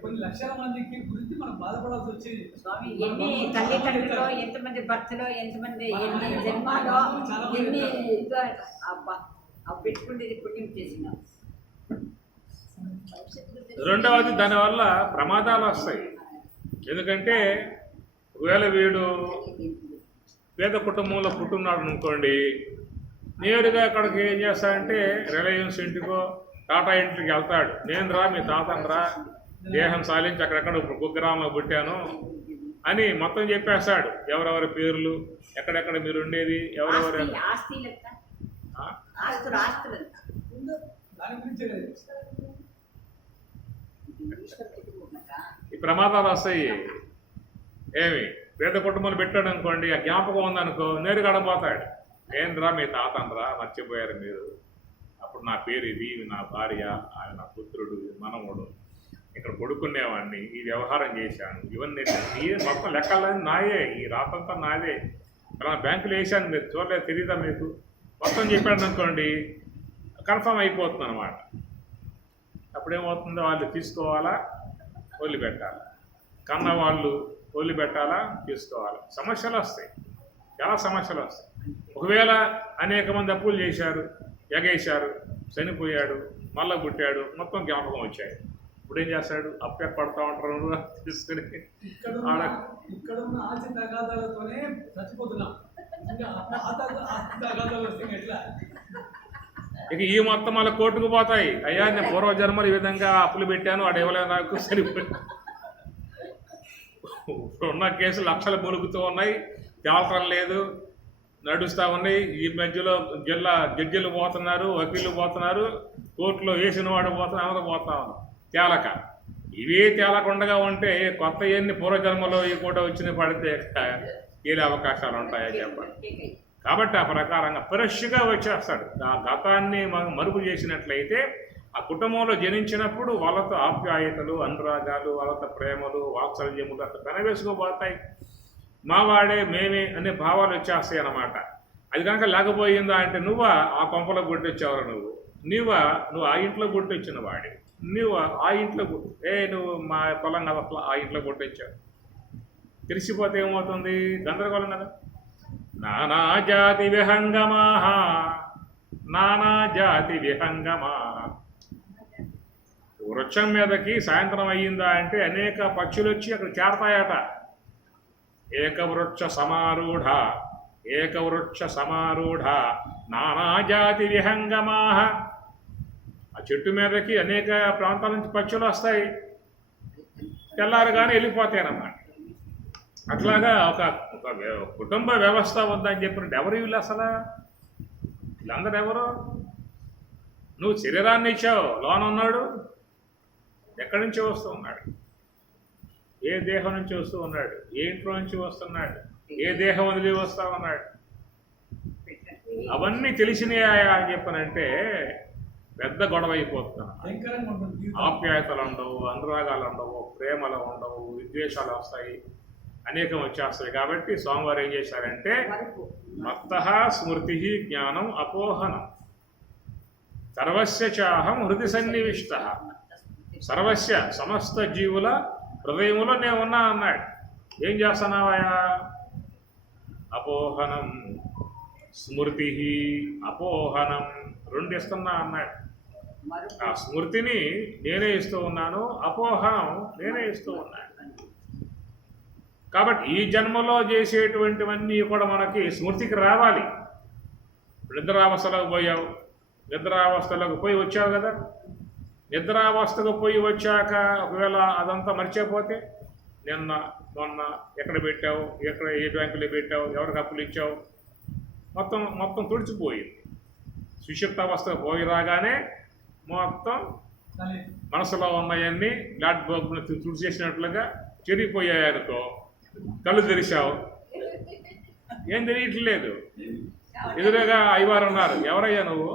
కొన్ని లక్షల మందికి గురించి మనం బాధపడాల్సి వచ్చేది. స్వామి ఎన్ని తల్లిదండ్రులు, ఎంతమంది భర్తలో, ఎంతమంది ఎన్ని జన్మాలో, ఎన్ని పెట్టుకునేది పుణ్యం చేసినాం. రెండవది, దానివల్ల ప్రమాదాలు వస్తాయి. ఎందుకంటే ఒకవేళ వీడు పేద కుటుంబంలో పుట్టున్నాడు అనుకోండి, నేరుగా అక్కడికి ఏం చేస్తాడంటే రిలయన్స్ ఇంటికో టాటా ఇంటికి వెళ్తాడు. నేను రా మీ తాతను రా, దేహం సాలించి అక్కడెక్కడ కుగ్రామంలో పుట్టాను అని మొత్తం చెప్పేస్తాడు. ఎవరెవరి పేర్లు, ఎక్కడెక్కడ మీరు ఉండేది, ఎవరెవరు ఈ ప్రమాదాలు వస్తాయి. ఏమి పేద కుటుంబాలు పెట్టాడు అనుకోండి, ఆ జ్ఞాపకం ఉందనుకో, నేరుగా అడపోతాడు. ఏంద్రా మీ తాతనరా, మర్చిపోయారు మీరు, అప్పుడు నా పేరు ఇది, నా భార్య, ఆయన నా పుత్రుడు, మనముడు, ఇక్కడ పడుకునేవాడిని, ఈ వ్యవహారం చేశాను, ఇవన్నీ మొత్తం లెక్కలని నాయే, ఈ రాతంతా నాదే, అలా బ్యాంకులో వేసాను, మీరు చూడలేదు, తెలియదా మీకు, మొత్తం చెప్పాడు అనుకోండి, కన్ఫర్మ్ అయిపోతుంది అనమాట. అప్పుడేమవుతుందో వాళ్ళు తీసుకోవాలా, వదిలిపెట్టాలా, కన్న వాళ్ళు వదిలిపెట్టాలా, తీసుకోవాలా, సమస్యలు వస్తాయి, చాలా సమస్యలు వస్తాయి. ఒకవేళ అనేక మంది అప్పులు చేశారు, ఎగేశారు, చనిపోయాడు, మళ్ళా పుట్టాడు, మొత్తం జ్ఞాపకం వచ్చాయి. ఇప్పుడు ఏం చేస్తాడు, అప్పు పడతా ఉంటారు తీసుకుని. ఇక్కడ ఉన్న ఆస్తి తగాదాలతోనే చచ్చిపోతున్నాం. ఇక ఈ మొత్తం మళ్ళీ కోర్టుకు పోతాయి. అయ్యా నేను పూర్వజన్మలు ఈ విధంగా అప్పులు పెట్టాను, వాడు ఇవ్వలేదు నాకు, సరిపోయింది. ఉన్న కేసులు లక్షలు ములుగుతూ ఉన్నాయి, తేల్చడం లేదు, నడుస్తూ ఉన్నాయి. ఈ మధ్యలో జడ్జిలు పోతున్నారు, వకీళ్ళు పోతున్నారు, కోర్టులో వేసిన వాడు పోతున్నారు, అందరూ పోతా ఉన్నారు తేలక. ఇవే తేలకుండా ఉంటే కొత్త ఎన్ని పూర్వజన్మలో ఈ కూడా వచ్చిన పడితే వేరే అవకాశాలు ఉంటాయని చెప్పండి. కాబట్టి ఆ ప్రకారంగా ఫ్రెష్గా వచ్చేస్తాడు. ఆ గతాన్ని మనం మరుపు చేసినట్లయితే ఆ కుటుంబంలో జనించినప్పుడు వాళ్ళతో ఆప్యాయతలు, అనురాగాలు, వాళ్ళతో ప్రేమలు, వాత్సల్యములు అట్లా పెనవేసుకోబోతాయి. మావాడే, మేమే అనే భావాలు వచ్చేస్తాయి అన్నమాట. అది కనుక లేకపోయిందా అంటే నువ్వు ఆ కొంపలో గుడ్డొచ్చావు, నువ్వు ఆ ఇంట్లో గుడ్డొచ్చిన వాడి, నువ్వు ఆ ఇంట్లో నువ్వు మా పొలం కదా ఆ ఇంట్లో గుడ్డొచ్చావు. తెలిసిపోతే ఏమవుతుంది? గందరగోళం కదా. నానా జాతి విహంగమాహ, నానా జాతి విహంగమా. వృక్షం మీదకి సాయంత్రం అయ్యిందా అంటే అనేక పక్షులు వచ్చి అక్కడ చేరతాయట. ఏకవృక్ష సమారూఢ నానా జాతి విహంగమాహ. ఆ చెట్టు మీదకి అనేక ప్రాంతాల నుంచి పక్షులు వస్తాయి, తెల్లారుగానే వెళ్ళిపోతాయి అన్నమాట. అట్లాగా ఒక కుటుంబ వ్యవస్థ ఉందని చెప్పినట్టు ఎవరు వీళ్ళు అసలు? వీళ్ళందరూ ఎవరు? నువ్వు శరీరాన్ని ఇచ్చావు, లోన ఉన్నాడు ఎక్కడి నుంచి వస్తూ ఉన్నాడు? ఏ దేహం నుంచి వస్తూ ఉన్నాడు? ఏ ఇంట్లో నుంచి వస్తున్నాడు? ఏ దేహం వదిలి వస్తా ఉన్నాడు? అవన్నీ తెలిసినాయా అని చెప్పనంటే పెద్ద గొడవ అయిపోతున్నాను. ఆప్యాయతలు ఉండవు, అనురాగాలు ఉండవు, ప్రేమలు ఉండవు, విద్వేషాలు వస్తాయి, అనేకం వచ్చేస్తాయి. కాబట్టి స్వామివారు ఏం చేశారంటే మత్తః స్మృతి జ్ఞానం అపోహనం సర్వస్య చాహం హృది సన్నివిష్ట. సర్వస్య సమస్త జీవుల హృదయములో నేను ఉన్నా అన్నాడు. ఏం చేస్తున్నావయ్యా? అపోహనం స్మృతి అపోహనం రెండు ఇస్తున్నా అన్నాడు. ఆ స్మృతిని నేనే ఇస్తూ ఉన్నాను, అపోహనం నేనే ఇస్తూ ఉన్నాను. కాబట్టి ఈ జన్మలో చేసేటువంటివన్నీ కూడా మనకి స్మృతికి రావాలి. నిద్రావస్థలోకి పోయావు, నిద్రావస్థలోకి పోయి వచ్చావు కదా. నిద్రావస్థకు పోయి వచ్చాక ఒకవేళ అదంతా మర్చిపోతే నిన్న మొన్న ఎక్కడ పెట్టావు, ఎక్కడ ఏ బ్యాంకులో పెట్టావు, ఎవరికి అప్పులు ఇచ్చావు, మొత్తం తుడిచిపోయింది. సుషుప్తావస్థకు పోయి రాగానే మొత్తం మనసులో ఉన్నాయన్నీ బ్లాడ్ బల్బ్ని తుడిచేసినట్లుగా చెరిగిపోయాయనుకో. కళ్ళు తెరిచావు, ఏం తెలియట్లేదు. ఎదురుగా అయ్యవారు ఉన్నారు, ఎవరయ్యా నువ్వు?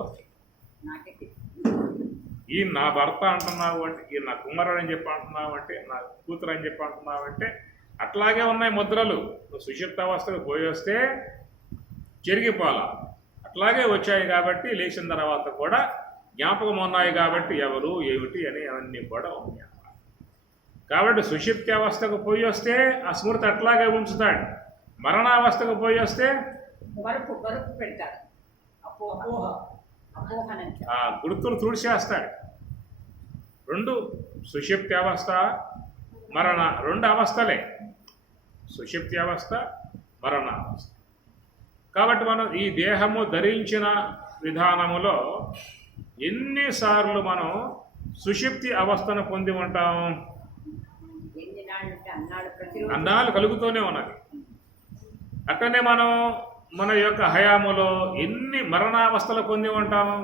ఈ నా భర్త అంటున్నావు అంటే, ఈ నా కుమారుడు అని చెప్పి అంటున్నావు అంటే, నా కూతురు అని చెప్పి అంటున్నావు అంటే అట్లాగే ఉన్నాయి ముద్రలు. నువ్వు సుషుప్తావస్థకు పోయి వస్తే చెరిగిపోలా, అట్లాగే వచ్చాయి. కాబట్టి లేచిన తర్వాత కూడా జ్ఞాపకం ఉన్నాయి. కాబట్టి ఎవరు ఏమిటి అని అవన్నీ కూడా ఉన్నాయి. కాబట్టి సుషుప్తి అవస్థకు పోయి వస్తే ఆ స్మృతి అట్లాగే ఉంచుతాడు. మరణావస్థకు పోయి వస్తే పెడతాడు, ఆ గుర్తులు తుడిచేస్తాడు. రెండు సుషుప్తి అవస్థ, మరణ రెండు అవస్థలే. సుషుప్తి అవస్థ, మరణ అవస్థ. కాబట్టి మనం ఈ దేహము ధరించిన విధానములో ఎన్నిసార్లు మనం సుషుప్తి అవస్థను పొంది ఉంటాం? అన్నాళ్ళు కలుగుతూనే ఉన్నది. అట్లనే మనం మన యొక్క హయాములో ఎన్ని మరణావస్థలు పొంది ఉంటాము?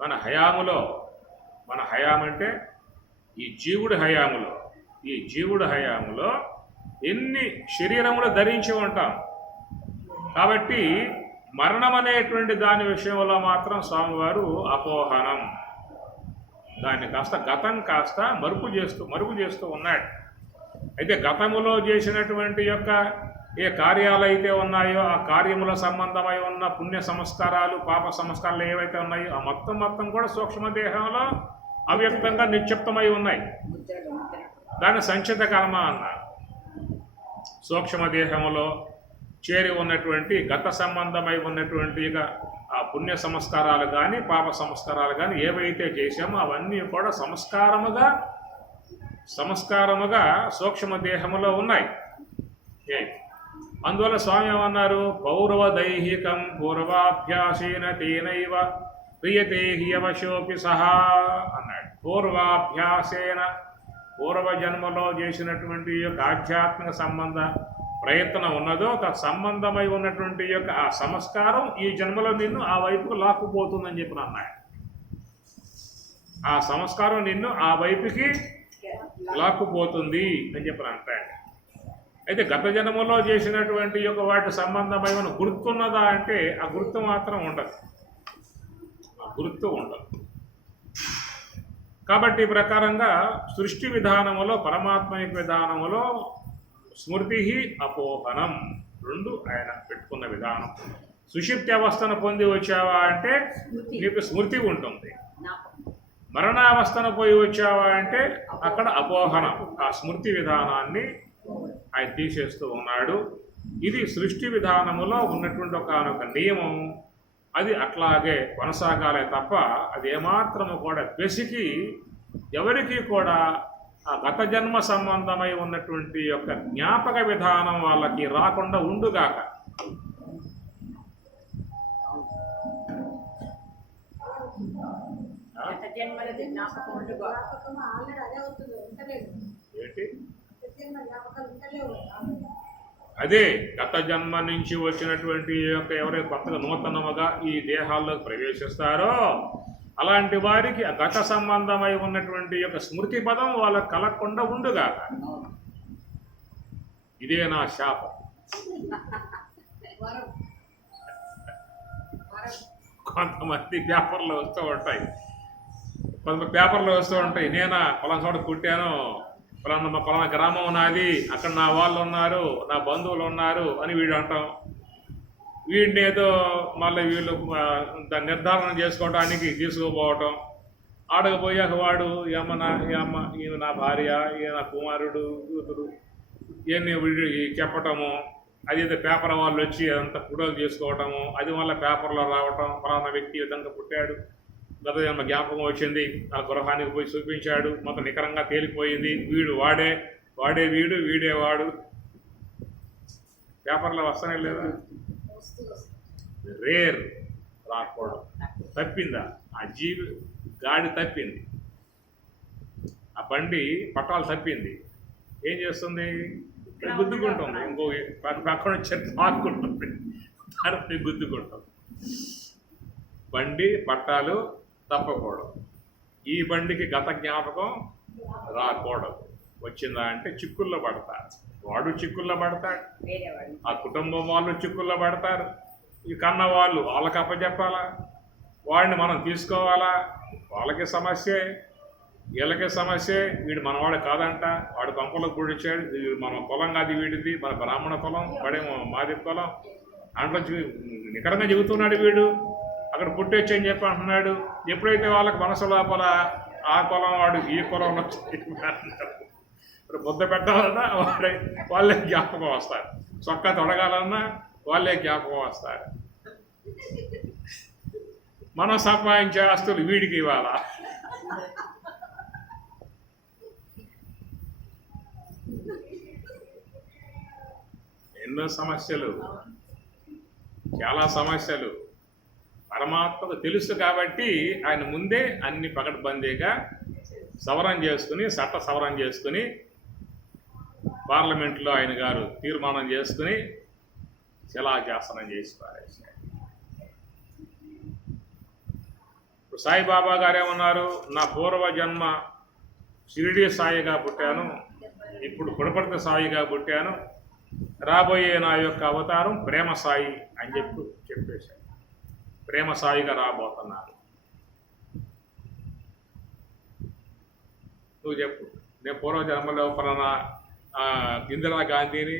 మన హయాములో, మన హయాం అంటే ఈ జీవుడి హయాములో ఎన్ని శరీరములు ధరించి ఉంటాం. కాబట్టి మరణం అనేటువంటి దాని విషయంలో మాత్రం స్వామివారు అపోహనం, దాన్ని కాస్త గతం కాస్త మరుపు చేస్తూ ఉన్నాడు. అయితే గతములో చేసినటువంటి యొక్క ఏ కార్యాలు అయితే ఉన్నాయో ఆ కార్యముల సంబంధమై ఉన్న పుణ్య సంస్కారాలు, పాప సంస్కారాలు ఏవైతే ఉన్నాయో ఆ మొత్తం కూడా సూక్ష్మదేహంలో అవ్యక్తంగా నిక్షిప్తమై ఉన్నాయి. దాన్ని సంచిత కర్మ అన్నారు. సూక్ష్మదేహంలో చేరి ఉన్నటువంటి గత సంబంధమై ఉన్నటువంటి ఆ పుణ్య సంస్కారాలు కానీ పాప సంస్కారాలు కానీ ఏవైతే చేశామో అవన్నీ కూడా సంస్కారముగా సూక్ష్మదేహములో ఉన్నాయి. అందువల్ల స్వామి ఏమన్నారు? పౌర్వదైహికం పూర్వాభ్యాసేన తేనైవ ప్రియతే హ్యవశోపి సహా అన్నాడు. పూర్వాభ్యాసేన, పూర్వజన్మలో చేసినటువంటి యొక్క ఆధ్యాత్మిక సంబంధ ప్రయత్నం ఉన్నదో సంబంధమై ఉన్నటువంటి యొక్క ఆ సంస్కారం ఈ జన్మలో నిన్ను ఆ వైపుకు లాక్కుపోతుందని చెప్పిన అన్నాడు. ఆ సంస్కారం నిన్ను ఆ వైపుకి లాక్కుపోతుంది అని చెప్పి అంటాడు. అయితే గత జన్మలో చేసినటువంటి యొక్క వాటి సంబంధమైన గుర్తున్నదా అంటే ఆ గుర్తు మాత్రం ఉండదు, ఆ గుర్తు ఉండదు. కాబట్టి ఈ ప్రకారంగా సృష్టి విధానములో పరమాత్మనిక విధానములో స్మృతి అపోహనం రెండు ఆయన పెట్టుకున్న విధానం. సుషిప్తి అవస్థను పొంది వచ్చావా అంటే నీకు స్మృతి ఉంటుంది, మరణావస్థను పోయి వచ్చావా అంటే అక్కడ అపోహనం, ఆ స్మృతి విధానాన్ని ఆయన తీసేస్తూ ఉన్నాడు. ఇది సృష్టి విధానములో ఉన్నటువంటి ఒకనొక నియమం, అది అట్లాగే కొనసాగాలే తప్ప అది ఏమాత్రము కూడా బెసికి ఎవరికి కూడా ఆ గత జన్మ సంబంధమై ఉన్నటువంటి యొక్క జ్ఞాపక విధానం వాళ్ళకి రాకుండా ఉండుగాక. ఏంటి అదే గత జన్మ నుంచి వచ్చినటువంటి యొక్క ఎవరైతే కొత్తగా నూతనముగా ఈ దేహాల్లోకి ప్రవేశిస్తారో అలాంటి వారికి ఆ గత సంబంధమై ఉన్నటువంటి యొక్క స్మృతి పదం వాళ్ళకు కలగకుండా ఉండుగాక. ఇదే నా శాపం. కొంతమంది పేపర్లో వస్తూ ఉంటాయి, నేనా పలానా చోట పుట్టాను, పలానా గ్రామం నాది, అక్కడ నా వాళ్ళు ఉన్నారు, నా బంధువులు ఉన్నారు అని వీడు అంటాం. వీడిని ఏదో మళ్ళీ వీళ్ళు దాన్ని నిర్ధారణ చేసుకోవడానికి తీసుకుపోవటం, ఆడకపోయాక వాడు ఈమె నా భార్య, ఈయన నా కుమారుడు, కూతురు ఇవన్నీ వీడు చెప్పటము, అది ఏదో పేపర్ వాళ్ళు వచ్చి అదంతా ఫోటోలు చేసుకోవటము, అది వల్ల పేపర్లో రావటం, ఫలానా వ్యక్తి విధంగా పుట్టాడు, గత జన్మ జ్ఞాపకం వచ్చింది, ఆ గృహానికి పోయి చూపించాడు, మొత్తం నికరంగా తేలిపోయింది, వీడు వాడే వీడు, వీడే వాడు. పేపర్లో వస్తానే లేదా? రేర్ రాకపోవడం. తప్పిందా? ఆ గాడి తప్పింది, ఆ బండి పట్టాలు తప్పింది, ఏం చేస్తుంది? గుద్దుకుంటుంది, ఇంకో పక్కన వచ్చి ఆడుకుంటుంది, దాన్ని గుద్దుకుంటుంది. బండి పట్టాలు తప్పకూడదు. ఈ బండికి గత జ్ఞాపకం రాకూడదు. వచ్చిందా అంటే చిక్కుల్లో పడతారు, వాడు చిక్కుల్లో పడతాడు, ఆ కుటుంబం వాళ్ళు చిక్కుల్లో పడతారు, ఈ కన్న వాళ్ళు వాళ్ళకి అప్పచెప్పాలా, వాడిని మనం తీసుకోవాలా, వాళ్ళకి సమస్యే, వీళ్ళకి సమస్యే. వీడు మనవాడు కాదంట, వాడు పంపలకు గుడిచాడు, మన పొలం కాదు వీడిది, మన బ్రాహ్మణ పొలం, వాడేమో మాది పొలం అంట్లో నికరంగా చెబుతున్నాడు. వీడు అక్కడ పుట్టొచ్చు అని చెప్పి అంటున్నాడు. ఎప్పుడైతే వాళ్ళకి మనసు లోపల ఆ కులం వాడు ఈ కులం ముద్ద పెట్టాలన్నా వాళ్ళే జ్ఞాపకం వస్తారు, చొక్కా తొడగాలన్నా వాళ్ళే జ్ఞాపకం వస్తారు. మనం సంపాదించే ఆస్తులు వీడికి ఇవ్వాలా? ఎన్నో సమస్యలు, చాలా సమస్యలు. పరమాత్మకు తెలుసు కాబట్టి ఆయన ముందే అన్ని పకడ్బందీగా సవరణ చేసుకుని, చట్ట సవరణ చేసుకుని, పార్లమెంట్లో ఆయన గారు తీర్మానం చేసుకుని శిలాశాసనం చేసి పారేశారు. ఇప్పుడు సాయిబాబా గారు ఏమన్నారు? నా పూర్వజన్మ షిరిడి సాయిగా పుట్టాను, ఇప్పుడు పుడపర్తి సాయిగా పుట్టాను, రాబోయే నా యొక్క అవతారం ప్రేమ సాయి అని చెప్పేశారు. ప్రేమ సాయిగా రాబోతున్నారు. నువ్వు చెప్పు, నేను పూర్వజన్మలో పలానా ఇందిరా గాంధీని,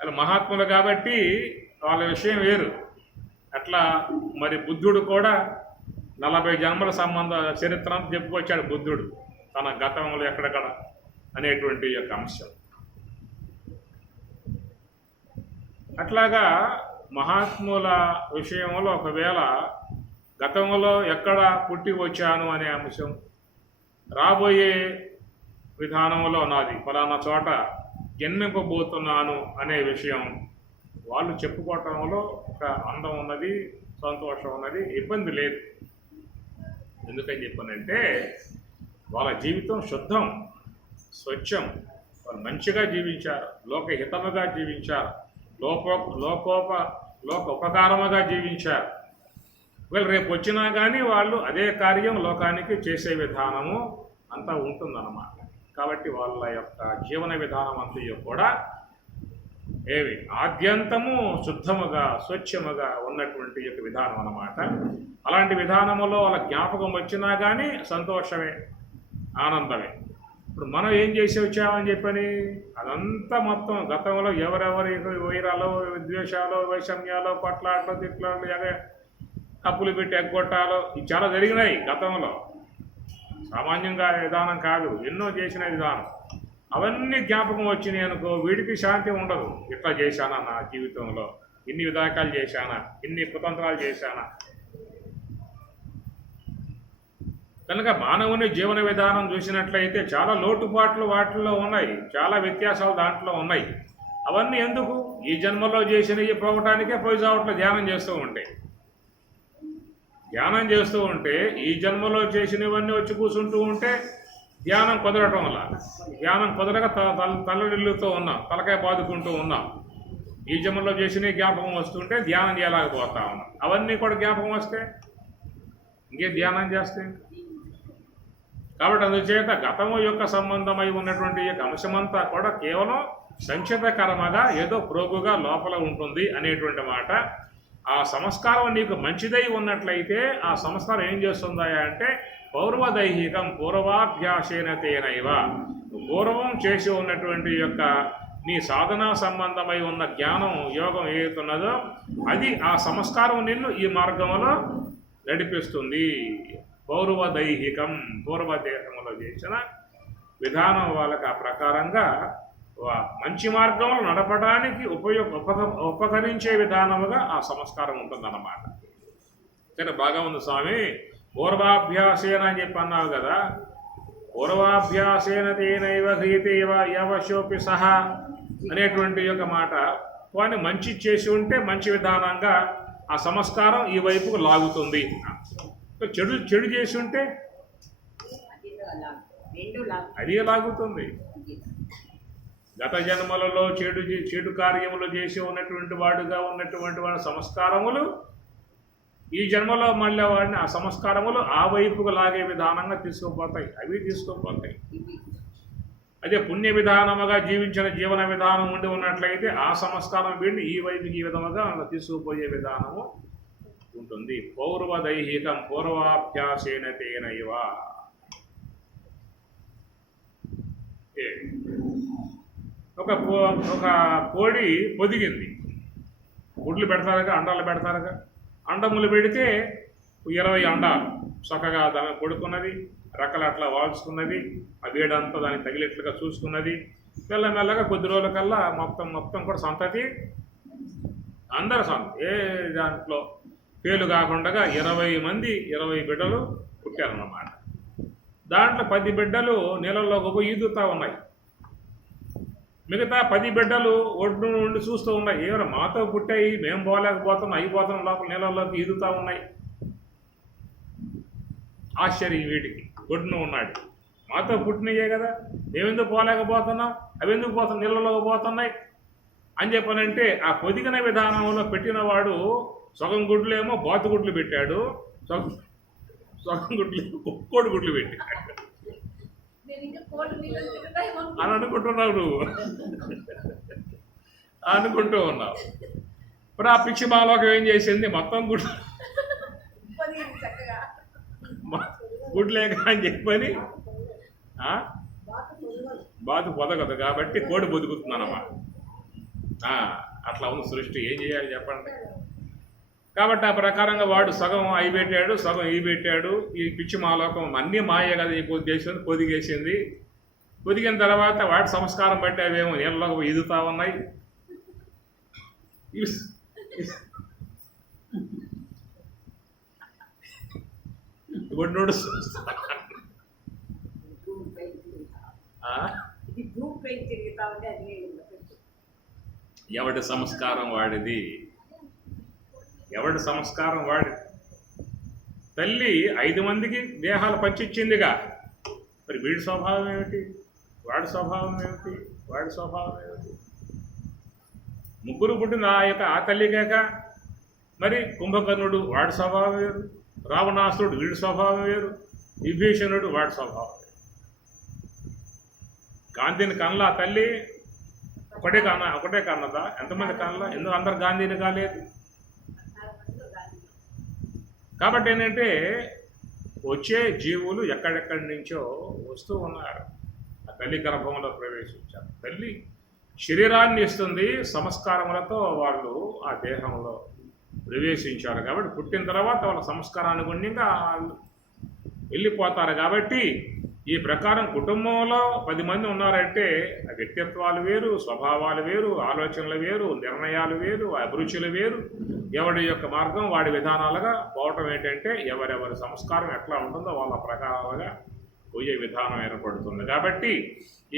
అలా మహాత్ములు కాబట్టి వాళ్ళ విషయం వేరు. అట్లా మరి బుద్ధుడు కూడా 40 జన్మల సంబంధ చరిత్రను చెప్పుకొచ్చాడు బుద్ధుడు, తన గతంలో ఎక్కడెక్కడ అనేటువంటి యొక్క అంశం. అట్లాగా మహాత్ముల విషయంలో ఒకవేళ గతంలో ఎక్కడ పుట్టి వచ్చాను అనే అంశం, రాబోయే విధానంలో నాది ఫలానా చోట జన్మింపబోతున్నాను అనే విషయం వాళ్ళు చెప్పుకోవటంలో ఒక అందం ఉన్నది, సంతోషం ఉన్నది, ఇబ్బంది లేదు. ఎందుకని చెప్పానంటే వాళ్ళ జీవితం శుద్ధం, స్వచ్ఛం, వాళ్ళు మంచిగా జీవించారు, లోకహితముగా జీవించారు, లోక ఉపకారముగా జీవించారు. వీళ్ళు రేపు వచ్చినా కానీ వాళ్ళు అదే కార్యం లోకానికి చేసే విధానము అంతా ఉంటుందన్నమాట. కాబట్టి వాళ్ళ యొక్క జీవన విధానం అంతా కూడా ఏవి ఆద్యంతము శుద్ధముగా స్వచ్ఛముగా ఉన్నటువంటి యొక్క విధానం అన్నమాట. అలాంటి విధానములో వాళ్ళ జ్ఞాపకం వచ్చినా కానీ సంతోషమే, ఆనందమే. ఇప్పుడు మనం ఏం చేసి వచ్చామని చెప్పని అదంతా మొత్తం గతంలో ఎవరెవరి వైరాలు, ద్వేషాలు, వైషమ్యాలు, కొట్లాటలు, తిట్లాటలు, కప్పులు పెట్టి ఎగ్గొట్టాలు ఇవి చాలా జరిగినాయి గతంలో. సామాన్యంగా విధానం కాదు, ఎన్నో చేసిన విధానం. అవన్నీ జ్ఞాపకం వచ్చినాయి అనుకో, వీడికి శాంతి ఉండదు. ఇట్లా చేశానా నా జీవితంలో, ఇన్ని విధాకాలు చేశానా, ఇన్ని కుతంత్రాలు చేశానా. కనుక మానవుని జీవన విధానం చూసినట్లయితే చాలా లోటుపాట్లు వాటిల్లో ఉన్నాయి, చాలా వ్యత్యాసాలు దాంట్లో ఉన్నాయి. అవన్నీ ఎందుకు? ఈ జన్మలో చేసినవి పోవటానికే పోయి చావట్లో ధ్యానం చేస్తూ ఉంటే ఈ జన్మలో చేసినవన్నీ వచ్చి కూర్చుంటూ ఉంటే ధ్యానం కుదరటం వల్ల, ధ్యానం కుదరక తలనిల్లుతూ ఉన్నాం, తలకాయ బాదుకుంటూ ఉన్నాం. ఈ జన్మలో చేసినవి జ్ఞాపకం వస్తుంటే ధ్యానం చేయలేకపోతా ఉన్నాం. అవన్నీ కూడా జ్ఞాపకం వస్తే ఇంకే ధ్యానం చేస్తే. కాబట్టి అందుచేత గతము యొక్క సంబంధమై ఉన్నటువంటి యొక్క అంశమంతా కూడా కేవలం సంచితకర్మగా ఏదో ప్రోగుగా లోపల ఉంటుంది అనేటువంటి మాట. ఆ సంస్కారం నీకు మంచిదై ఉన్నట్లయితే ఆ సంస్కారం ఏం చేస్తుందా అంటే పౌర్వదైహికం పూర్వాభ్యాసేన తేనైవ, పూర్వం చేసి ఉన్నటువంటి యొక్క నీ సాధనా సంబంధమై ఉన్న జ్ఞానం యోగం ఏదైతున్నదో అది ఆ సంస్కారం నిన్ను ఈ మార్గంలో నడిపిస్తుంది. పౌర్వదైహికం, పూర్వదేహంలో చేసిన విధానం వాళ్ళకి ఆ ప్రకారంగా మంచి మార్గంలో నడపడానికి ఉపకరించే విధానముగా ఆ సంస్కారం ఉంటుందన్నమాట. సరే, బాగా ఉంది స్వామి. పూర్వాభ్యాసేన అని చెప్పి అన్నావు కదా, పూర్వాభ్యాసేన తేనైవ హ్రీతేవ యవశోపి సహా అనేటువంటి యొక్క మాట. కానీ మంచి చేసి ఉంటే మంచి విధానంగా ఆ సంస్కారం ఈ వైపుకు లాగుతుంది. చెడు చేసి ఉంటే అది లాగుతుంది. గత జన్మలలో చెడు కార్యములు చేసి ఉన్నటువంటి వాడుగా ఉన్నటువంటి వాడి సంస్కారములు ఈ జన్మలో మళ్ళీ వాడిని ఆ సంస్కారములు ఆ వైపుకు లాగే విధానంగా తీసుకుపోతాయి. అదే పుణ్య విధానముగా జీవించిన జీవన విధానం ఉండి ఉన్నట్లయితే ఆ సంస్కారం వీడిని ఈ వైపుకి ఈ విధముగా తీసుకుపోయే విధానము ఉంటుంది. పౌర్వదైహికం పూర్వాభ్యాసేన తేనైవ. ఒక కోడి పొదిగింది. గుడ్లు పెడతారుగా, అండాలు పెడతారుగా. అండములు పెడితే 20 అండాలు చక్కగా దాన్ని పడుకున్నది, రెక్కలు అట్లా వాల్చుకున్నది, ఆ వేడంతా దానికి తగిలేట్లుగా చూసుకున్నది. మెల్లమెల్లగా కొద్ది రోజులకల్లా మొత్తం కూడా సంతతి అందరు ఏ దాంట్లో పేలు కాకుండా 20 బిడ్డలు పుట్టారన్నమాట. దాంట్లో 10 బిడ్డలు నీళ్ళల్లోకి పోయి ఈదుతూ ఉన్నాయి. మిగతా 10 బిడ్డలు ఒడ్డు నుండి చూస్తూ ఉన్నాయి. ఏమైనా మాతో పుట్టాయి, మేము పోలేకపోతున్నాం, అయిపోతున్నాం, లోపల నీళ్ళల్లోకి ఈదుతూ ఉన్నాయి. ఆశ్చర్యం వీటికి. ఒడ్డును ఉన్నాడు, మాతో పుట్టినయే కదా, మేమెందుకు పోలేకపోతున్నాం, అవి ఎందుకు నీళ్ళలోకి పోతున్నాయి అని చెప్పనంటే ఆ పొదిగిన విధానంలో పెట్టినవాడు సగం గుడ్లేమో బాతుగుడ్లు పెట్టాడు, సగం గుడ్లేమో కోడి గుడ్లు పెట్టాడు అని అనుకుంటున్నావు నువ్వు, అనుకుంటూ ఉన్నావు. ఇప్పుడు ఆ పిచ్చి బాలోకం ఏం చేసింది, మొత్తం గుడ్లేక అని చెప్పని బాతు పొదగదు కాబట్టి కోడి బతుకుతుందన్నమాట. అట్లా ఉంది సృష్టి. ఏం చేయాలి చెప్పండి. కాబట్టి ఆ ప్రకారంగా వాడు సగం అయి పెట్టాడు, సగం ఈ పెట్టాడు. ఈ పిచ్చి మాలోకం అన్నీ మాయే కదా ఈ దేశం పొదిగేసింది. పొదిగిన తర్వాత వాటి సంస్కారం బట్టి అవేమో నీళ్ళలోకి ఈదుతా ఉన్నాయి. ఎవడి సంస్కారం వాడిది, ఎవడి సంస్కారం వాడి. తల్లి 5 మందికి దేహాలు పంచిచ్చిందిగా, మరి వీడి స్వభావం ఏమిటి, వాడి స్వభావం ఏమిటి, వాడి స్వభావం ఏమిటి. ముగ్గురు పుట్టిన ఆ తల్లికేక మరి కుంభకర్ణుడు వాడి స్వభావం వేరు, రావణాసురుడు వీడి స్వభావం వేరు, విభీషణుడు వాడి స్వభావం వేరు. గాంధీని కనలా తల్లి ఒకటే కన్నదా? ఎంతమంది కనలా? ఎందుకు అందరు గాంధీని కాలేదు? కాబట్టి ఏంటంటే వచ్చే జీవులు ఎక్కడెక్కడి నుంచో వస్తూ ఉన్నారు. ఆ తల్లి గర్భంలో ప్రవేశించారు. తల్లి శరీరాన్ని ఇస్తుంది, సంస్కారములతో వాళ్ళు ఆ దేహంలో ప్రవేశించారు. కాబట్టి పుట్టిన తర్వాత వాళ్ళ సంస్కారానుగుణ్యంగా వాళ్ళు వెళ్ళిపోతారు. కాబట్టి ఈ ప్రకారం కుటుంబంలో 10 మంది ఉన్నారంటే ఆ వ్యక్తిత్వాలు వేరు, స్వభావాలు వేరు, ఆలోచనలు వేరు, నిర్ణయాలు వేరు, అభిరుచులు వేరు. ఎవడి యొక్క మార్గం వాడి విధానాలుగా పోవటం ఏంటంటే ఎవరెవరి సంస్కారం ఎట్లా ఉంటుందో వాళ్ళ ప్రకారాలుగా పోయే విధానం ఏర్పడుతుంది. కాబట్టి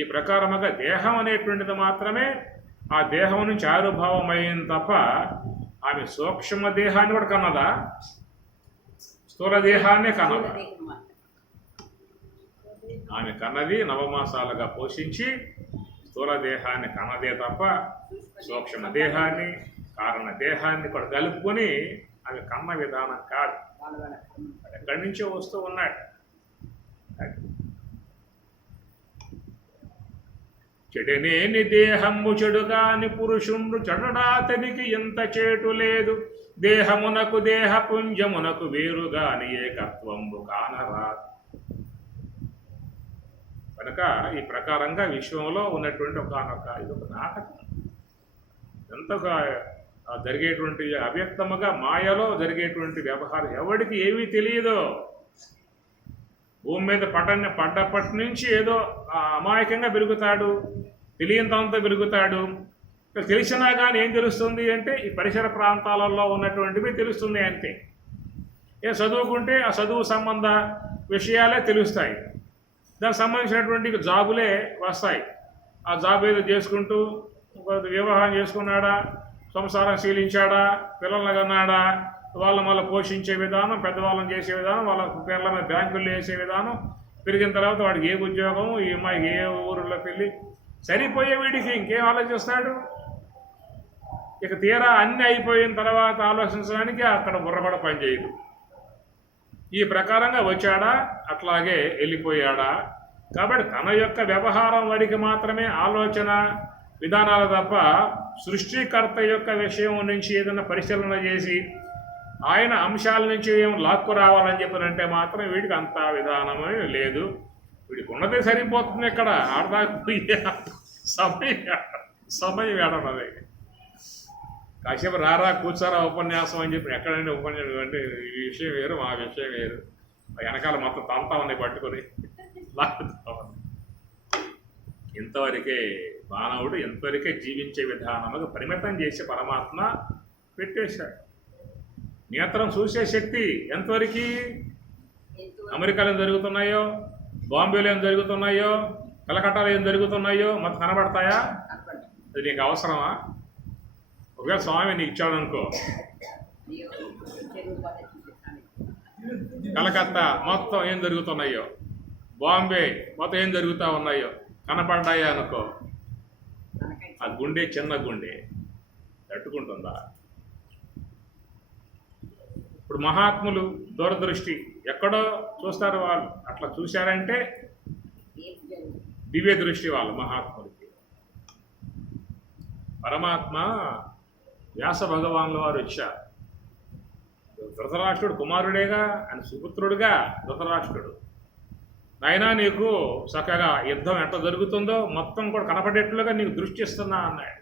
ఈ ప్రకారముగా దేహం అనేటువంటిది మాత్రమే ఆ దేహం నుంచి ఆవిర్భావం అయింది తప్ప ఆమె సూక్ష్మ దేహాన్ని కూడా కన్నదా? స్థూల దేహాన్నే కన్నదా? ఆమె కన్నది నవమాసాలుగా పోషించి స్థూల దేహాన్ని కన్నదే తప్ప సూక్ష్మ దేహాన్ని, కారణ దేహాన్ని కూడా కలుపుకొని ఆమె కన్న విధానం కాదు. ఎక్కడి నుంచో వస్తూ ఉన్నాడు. చెడనేని దేహము చెడుగాని పురుషుండు చెడడాతనికి ఎంత చేటు లేదు. దేహమునకు దేహ పుంజమునకు వేరుగాని ఏకత్వంబు కానరాదు. కనుక ఈ ప్రకారంగా విశ్వంలో ఉన్నటువంటి ఇది ఒక నాటకం. ఎంతగా జరిగేటువంటి అవ్యక్తముగా మాయలో జరిగేటువంటి వ్యవహారం ఎవడికి ఏమీ తెలియదు. భూమి మీద పడ్డప్పటి నుంచి ఏదో అమాయకంగా పెరుగుతాడు, తెలియంతంతో పెరుగుతాడు. తెలిసినా కానీ ఏం తెలుస్తుంది అంటే ఈ పరిసర ప్రాంతాలలో ఉన్నటువంటివి తెలుస్తుంది అంతే. చదువుకుంటే ఆ చదువు సంబంధ విషయాలే తెలుస్తాయి. దానికి సంబంధించినటువంటి జాబులే వస్తాయి. ఆ జాబ్ ఏదో చేసుకుంటూ వివాహం చేసుకున్నాడా, సంసారం శీలించాడా, పిల్లల్ని కన్నాడా, వాళ్ళని మళ్ళీ పోషించే విధానం, పెద్దవాళ్ళని చేసే విధానం, వాళ్ళ పిల్లల మీద బ్యాంకుల్లో వేసే విధానం, పెరిగిన తర్వాత వాడికి ఏ ఉద్యోగం, ఈ అమ్మాయికి ఏ ఊరిలో పెళ్ళి, సరిపోయే వీడికి ఇంకేం ఆలోచిస్తాడు? ఇక తీరా అన్నీ అయిపోయిన తర్వాత ఆలోచించడానికి అక్కడ బుర్రబడ పనిచేయదు. ఈ ప్రకారంగా వచ్చాడా, అట్లాగే వెళ్ళిపోయాడా? కాబట్టి తన యొక్క వ్యవహారం వారికి మాత్రమే ఆలోచన విధానాలు తప్ప సృష్టికర్త యొక్క విషయం నుంచి ఏదైనా పరిశీలన చేసి ఆయన అంశాల నుంచి ఏం లాక్కు రావాలని చెప్పినంటే మాత్రం వీడికి అంత విధానమే లేదు. వీడికి ఉన్నదే సరిపోతుంది. ఇక్కడ ఆడదాకపోయే సమయం వేడన్నది. కాసేపు రారా కూర్చోరా ఉపన్యాసం అని చెప్పి ఎక్కడంటే ఉపన్యాసం అంటే ఈ విషయం వేరు, మా విషయం వేరు. వెనకాల మొత్తం తంతా ఉన్నాయి పట్టుకొని లాగుతా ఉంది. ఇంతవరకే మానవుడు ఎంతవరకే జీవించే విధానముగా పరిమితం చేసి పరమాత్మ పెట్టేశాడు. నేత్రం చూసే శక్తి ఎంతవరకు? అమెరికాలో ఏం జరుగుతున్నాయో, బాంబేలో ఏం జరుగుతున్నాయో, కలకట్టాలో ఏం జరుగుతున్నాయో మొత్తం కనబడతాయా? అది నీకు అవసరమా? ఒకవేళ స్వామి నీకు ఇచ్చాడు అనుకో, కలకత్తా మొత్తం ఏం జరుగుతున్నాయో, బాంబే మొత్తం ఏం జరుగుతూ ఉన్నాయో కనపడ్డాయా అనుకో, ఆ గుండె చిన్న గుండె తట్టుకుంటుందా? ఇప్పుడు మహాత్ములు దూరదృష్టి ఎక్కడో చూస్తారు వాళ్ళు. అట్లా చూశారంటే దివ్య దృష్టి వాళ్ళు మహాత్ములకి. పరమాత్మ వ్యాస భగవానుల వారు వచ్చారు. ధృతరాష్ట్రుడు కుమారుడేగా, ఆయన సుపుత్రుడుగా ధృతరాష్ట్రుడు. నాయనా నీకు చక్కగా యుద్ధం ఎట్లా జరుగుతుందో మొత్తం కూడా కనపడేట్లుగా నీకు దృష్టి ఇస్తున్నా అన్నాడు,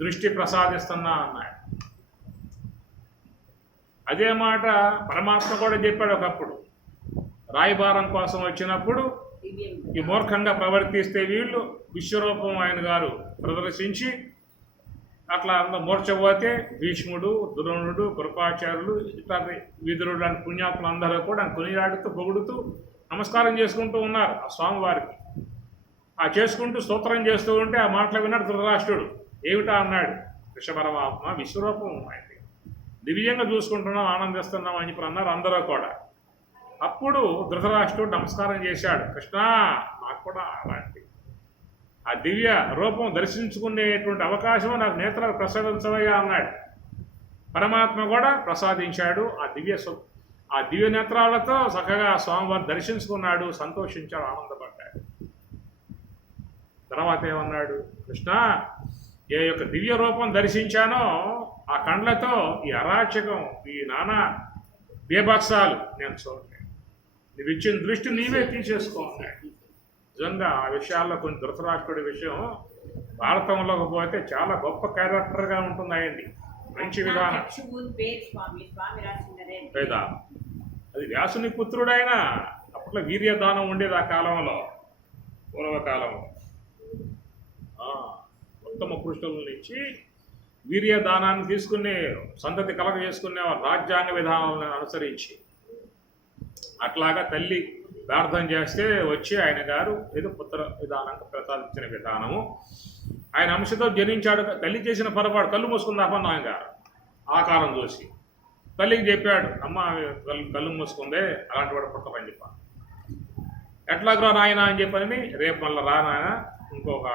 దృష్టి ప్రసాదిస్తున్నా అన్నాడు. అదే మాట పరమాత్మ కూడా చెప్పాడు ఒకప్పుడు. రాయబారం కోసం వచ్చినప్పుడు ఈ మూర్ఖంగా ప్రవర్తిస్తే వీళ్ళు విశ్వరూపం ఆయన గారు ప్రదర్శించి అట్లా మూర్చపోతే భీష్ముడు, ద్రోణుడు, కృపాచార్యులు, ఇట్లా విదురుడు లాంటి పుణ్యాత్ములు అందరూ కూడా కొనియాడుతూ పొగుడుతూ నమస్కారం చేసుకుంటూ ఉన్నారు ఆ స్వామివారికి. ఆ చేసుకుంటూ స్తోత్రం చేస్తూ ఉంటే ఆ మాటలు విన్నాడు ధృతరాష్ట్రుడు. ఏమిటా అన్నాడు, కృష్ణ పరమాత్మ విశ్వరూపం ఆయన దివ్యంగా చూసుకుంటున్నాం, ఆనందిస్తున్నాం అని చెప్పి అన్నారు అందరూ కూడా. అప్పుడు ధృతరాష్ట్రుడు నమస్కారం చేశాడు, కృష్ణ నాకు కూడా అలాంటి ఆ దివ్య రూపం దర్శించుకునేటువంటి అవకాశం నాకు నేత్రాలు ప్రసాదించవయ్యా అన్నాడు. పరమాత్మ కూడా ప్రసాదించాడు ఆ దివ్య నేత్రాలతో చక్కగా స్వామివారిని దర్శించుకున్నాడు, సంతోషించాడు, ఆనందపడ్డాడు. తర్వాత ఏమన్నాడు, కృష్ణ ఏ యొక్క దివ్య రూపం దర్శించానో ఆ కండ్లతో ఈ అరాచకం, ఈ నానా బేభత్సాలు నేను చూడలేను. నువ్వు ఇచ్చిన దృష్టి నీవే తీసేసుకో అన్నాడు. నిజంగా ఆ విషయాల్లో కొన్ని ధృతరాష్ట్రుడి విషయం భారతంలోకి పోతే చాలా గొప్ప క్యారెక్టర్గా ఉంటుంది ఆయన్ని. మంచి విధానం లేదా అది వ్యాసుని పుత్రుడైన అప్పట్లో వీర్యదానం ఉండేది ఆ కాలంలో, పూర్వకాలంలో. ఉత్తమ పురుషుల నుంచి వీర్యదానాన్ని తీసుకునే సంతతి కలగ చేసుకునే రాజ్యాంగ విధానాలను అనుసరించి అట్లాగా తల్లి ప్రార్థన చేస్తే వచ్చి ఆయన గారు ఏదో పుత్ర విధానానికి ప్రసాదించిన విధానము. ఆయన అంశతో జనించాడు. తల్లి చేసిన పొరపాటు కళ్ళు మూసుకుందాపన్న ఆయన గారు ఆకారం చూసి తల్లికి చెప్పాడు, అమ్మ కళ్ళు మూసుకుందే, అలాంటి వాడు పుట్టమని చెప్పాను. ఎట్లాగో నాయన అని చెప్పని రేపు మళ్ళీ రా నాయన ఇంకొక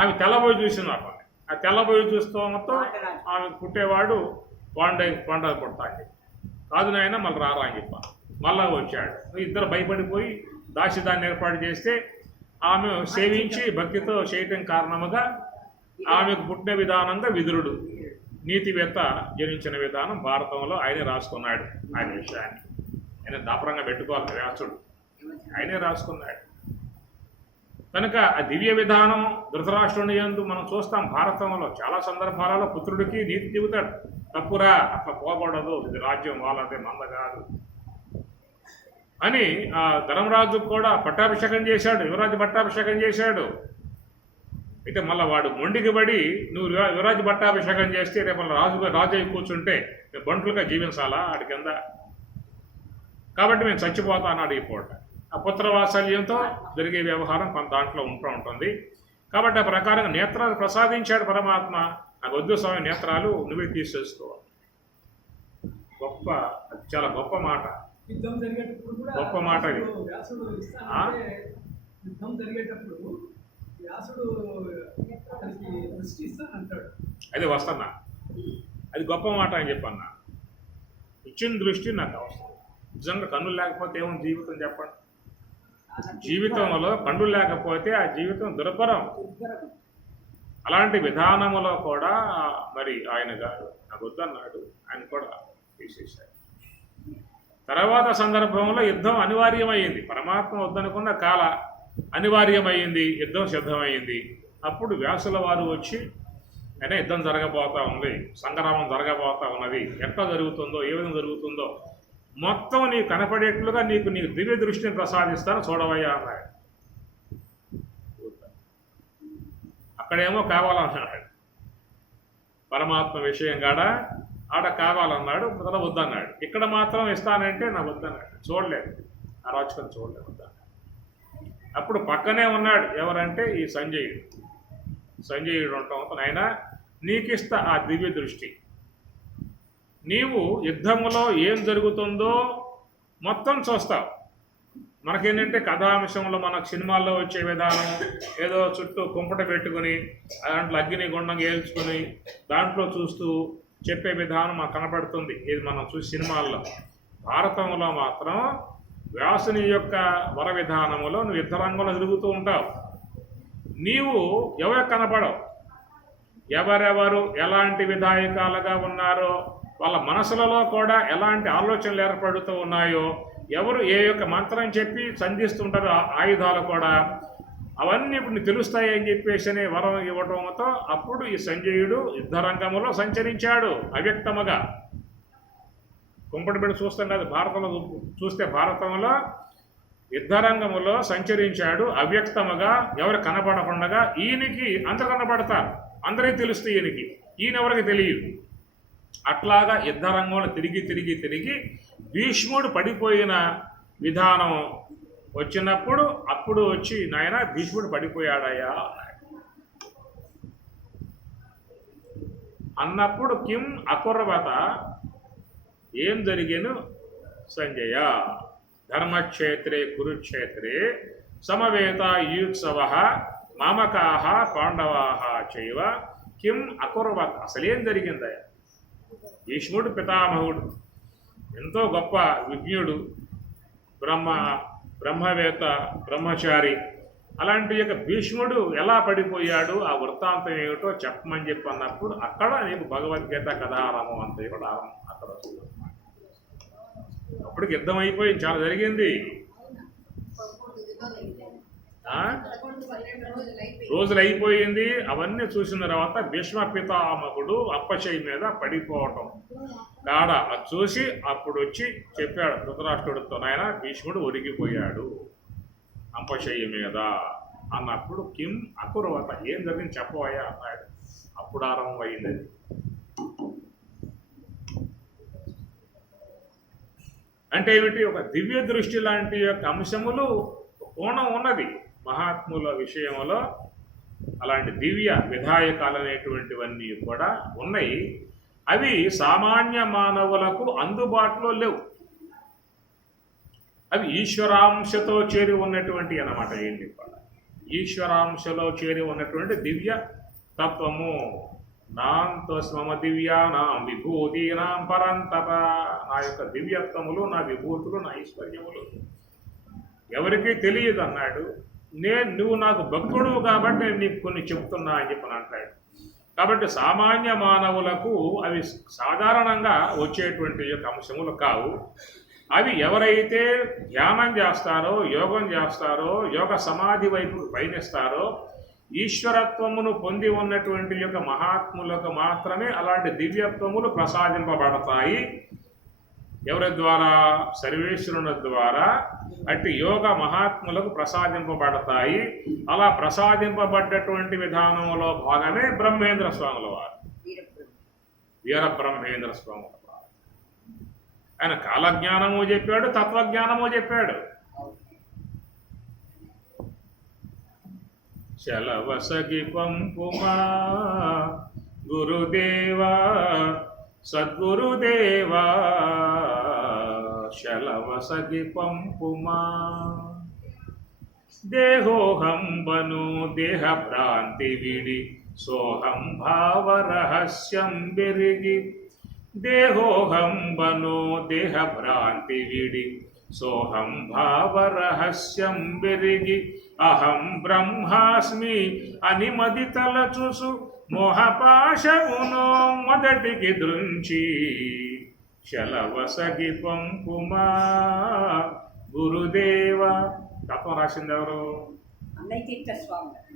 ఆమె తెల్లబోయి చూసినారు. ఆ తెల్లబోయి చూస్తూ మొత్తం ఆమె పుట్టేవాడు కొండ పుడతాండి. కాదు నాయన మళ్ళీ రారా అని చెప్పాను. మళ్ళా వచ్చాడు. ఇద్దరు భయపడిపోయి దాన్ని ఏర్పాటు చేస్తే ఆమె సేవించి భక్తితో చేయటం కారణముగా ఆమెకు పుట్టిన విధానంగా విదురుడు నీతివేత్త జనించిన విధానం భారతంలో ఆయనే రాసుకున్నాడు. ఆయన విషయాన్ని ఆయన దాపరంగా పెట్టుకోవాలి వ్యాసుడు, ఆయనే రాసుకున్నాడు. కనుక ఆ దివ్య విధానం ధృతరాష్ట్రుని యందు మనం చూస్తాం. భారతంలో చాలా సందర్భాలలో పుత్రుడికి నీతి చెబుతాడు, తప్పురా అట్లా పోకూడదు, ఇది రాజ్యం వాళ్ళదే మంద కాదు అని. ఆ ధర్మరాజుకు కూడా పట్టాభిషేకం చేశాడు, యువరాజు పట్టాభిషేకం చేశాడు. అయితే మళ్ళీ వాడు మొండికి పడి నువ్వు యువరాజు పట్టాభిషేకం చేస్తే రేపు మళ్ళీ రాజు అయి కూర్చుంటే బంటులుగా జీవించాలా ఆడి కింద, కాబట్టి మేము చచ్చిపోతాను అడిగిపోట. ఆ పుత్రవాత్సల్యంతో జరిగే వ్యవహారం కొంత దాంట్లో ఉంటుంది. కాబట్టి ఆ ప్రకారంగా నేత్రాలు ప్రసాదించాడు పరమాత్మ. నాకు వద్దు స్వామి నేత్రాలు నువ్వే తీసేసుకోవాలి. గొప్ప, చాలా గొప్ప మాట, యుద్ధం జరిగేటప్పుడు కూడా గొప్ప మాట ఇది. వ్యాసుడు యుద్ధం జరిగేటప్పుడు వ్యాసుడు అతనికి దృష్టి ఇస్తానంటాడు. అది వస్తున్నా, అది గొప్ప మాట అని చెప్పన్నా. ఇచ్చిన దృష్టి నాకు అవసరం. నిజంగా కన్నులు లేకపోతే ఏముంది జీవితం చెప్పండి. జీవితంలో కన్నులు లేకపోతే ఆ జీవితం దుర్భరం. అలాంటి విధానములో కూడా మరి ఆయన గారు నాకు వద్దన్నాడు, ఆయన కూడా తీసేశాడు. తర్వాత సందర్భంలో యుద్ధం అనివార్యమైంది. పరమాత్మ వద్దనుకున్న కాల అనివార్యమైంది, యుద్ధం సిద్ధమైంది. అప్పుడు వ్యాసుల వారు వచ్చి అయినా యుద్ధం జరగబోతా ఉంది, సంగ్రామం జరగబోతా ఉన్నది, ఎట్లా జరుగుతుందో ఏ విధంగా జరుగుతుందో మొత్తం నీకు కనపడేట్లుగా నీకు దివ్య దృష్టిని ప్రసాదిస్తాను చూడవయ్యా అన్నాడు. అక్కడేమో కావాలన్నాడు పరమాత్మ విషయం కాడ, ఆడ కావాలన్నాడు, మొదల వద్దన్నాడు. ఇక్కడ మాత్రం ఇస్తానంటే నా వద్దన్నాడు. చూడలేదు, ఆ రాజుకొని చూడలేదు, వద్దన్నాడు. అప్పుడు పక్కనే ఉన్నాడు ఎవరంటే ఈ సంజయుడు ఉండటంతో, నాయన నీకిస్తా ఆ దివ్య దృష్టి, నీవు యుద్ధములో ఏం జరుగుతుందో మొత్తం చూస్తావు. మనకేంటంటే కథాంశంలో మనకు సినిమాల్లో వచ్చే విధానం ఏదో చుట్టూ కుంపట పెట్టుకుని దాంట్లో అగ్ని గుండంగా ఏల్చుకుని దాంట్లో చూస్తూ చెప్పే విధానం మాకు కనపడుతుంది. ఇది మనం చూసి సినిమాల్లో. భారతంలో మాత్రం వ్యాసుని యొక్క వర విధానములో నువ్వు యుద్ధ రంగంలో తిరుగుతూ ఉంటావు. నీవు ఎవరికి కనపడవు. ఎవరెవరు ఎలాంటి విధాయకాలుగా ఉన్నారో, వాళ్ళ మనసులలో కూడా ఎలాంటి ఆలోచనలు ఏర్పడుతూ ఉన్నాయో, ఎవరు ఏ యొక్క మంత్రం చెప్పి సంధిస్తుంటారో ఆయుధాలు కూడా, అవన్నీ ఇప్పుడు నీకు తెలుస్తాయని చెప్పేసి అనే వరం ఇవ్వటంతో అప్పుడు ఈ సంజయుడు యుద్ధరంగంలో సంచరించాడు అవ్యక్తముగా. కుంపటి బిడ్డ చూస్తాం కదా భారతంలో చూస్తే, భారతంలో యుద్ధరంగములో సంచరించాడు అవ్యక్తముగా, ఎవరు కనపడకుండా. ఈయనకి అందరు కనపడతారు, అందరికీ తెలుస్తుంది ఈయనకి, ఈయనెవరికి తెలియదు. అట్లాగా యుద్ధరంగంలో తిరిగి భీష్ముడు పడిపోయిన విధానం వచ్చినప్పుడు అప్పుడు వచ్చి నాయన భీష్ముడు పడిపోయాడయ్యా అన్నప్పుడు కిం అకుర్వత, ఏం జరిగేను సంజయ, ధర్మక్షేత్రే కురుక్షేత్రే సమవేత యూత్సవ మామకాహ పాండవాహ చైవ కిం అకుర్వత్, అసలేం జరిగిందయ్యా? భీష్ముడు పితామహుడు, ఎంతో గొప్ప విజ్ఞుడు, బ్రహ్మవేత్త, బ్రహ్మచారి. అలాంటి యొక్క భీష్ముడు ఎలా పడిపోయాడు, ఆ వృత్తాంతం ఏమిటో చెప్పమని చెప్పి అన్నప్పుడు అక్కడ నీకు భగవద్గీత కథారామం అంతా కూడా అక్కడ వస్తుంది. అప్పటికి యుద్ధం అయిపోయి చాలా జరిగింది. రోజులు అయిపోయింది. అవన్నీ చూసిన తర్వాత భీష్మ పితామహుడు అప్పశయ్య మీద పడిపోవటం కాడ అది చూసి అప్పుడు వచ్చి చెప్పాడు ధృతరాష్ట్రుడితో, నాయన భీష్ముడు ఒరిగిపోయాడు అంపశయ్య మీద అన్నప్పుడు కిం అకుర్వత, ఏం జరిగింది చెప్పవయ్యా అన్నాడు. అప్పుడు ఆరంభమైంది అది. అంటే ఏమిటి? ఒక దివ్య దృష్టి లాంటి యొక్క అంశములు కోణం ఉన్నది మహాత్ముల విషయంలో. అలాంటి దివ్య విధాయకాలు అనేటువంటివన్నీ కూడా ఉన్నాయి. అవి సామాన్య మానవులకు అందుబాటులో లేవు. అవి ఈశ్వరాంశతో చేరి ఉన్నటువంటి అన్నమాట. ఏంటి? ఈశ్వరాంశలో చేరి ఉన్నటువంటి దివ్య తత్వము. నాంతో స్మమ దివ్యానాం విభూతీనాం పరంతప, నా యొక్క దివ్యత్వములు, నా విభూతులు, నా ఐశ్వర్యములు ఎవరికీ తెలియదు అన్నాడు. నువ్వు నాకు భక్తుడు కాబట్టి నేను నీకు కొన్ని చెప్తున్నా అని చెప్పని అంటాడు. కాబట్టి సామాన్య మానవులకు అవి సాధారణంగా వచ్చేటువంటి యొక్క అంశములు కావు. అవి ఎవరైతే ధ్యానం చేస్తారో, యోగం చేస్తారో, యోగ సమాధి వైపు పయనిస్తారో, ఈశ్వరత్వమును పొంది ఉన్నటువంటి యొక్క మహాత్ములకు మాత్రమే అలాంటి దివ్యత్వములు ప్రసాదింపబడతాయి. ఎవరి ద్వారా? సర్వేశ్వరుని ద్వారా అట్టి యోగ మహాత్ములకు ప్రసాదింపబడతాయి. అలా ప్రసాదింపబడ్డటువంటి విధానంలో భాగమే బ్రహ్మేంద్ర స్వాముల వారు, వీర బ్రహ్మేంద్ర స్వాముల వారు. ఆయన కాలజ్ఞానము చెప్పాడు, తత్వజ్ఞానము చెప్పాడు. చలవసగి పంపుమా గురుదేవా సద్గురుదేవా, శలవసగి పంపుమా. దేహోహంబను దేహ భ్రాంతి విడి సోహం భావ రహస్యం బెరిగి. దేహోహంబను దేహ భ్రాంతి విడి సోహం భావ రహస్యం బెరిగి. అహం బ్రహ్మాస్మి అని మది తలచుసు మోహపాశమును మొదటికి దృంచి. శలవసగి పంపుమా గురుదేవ. తత్వం రాసింది ఎవరు?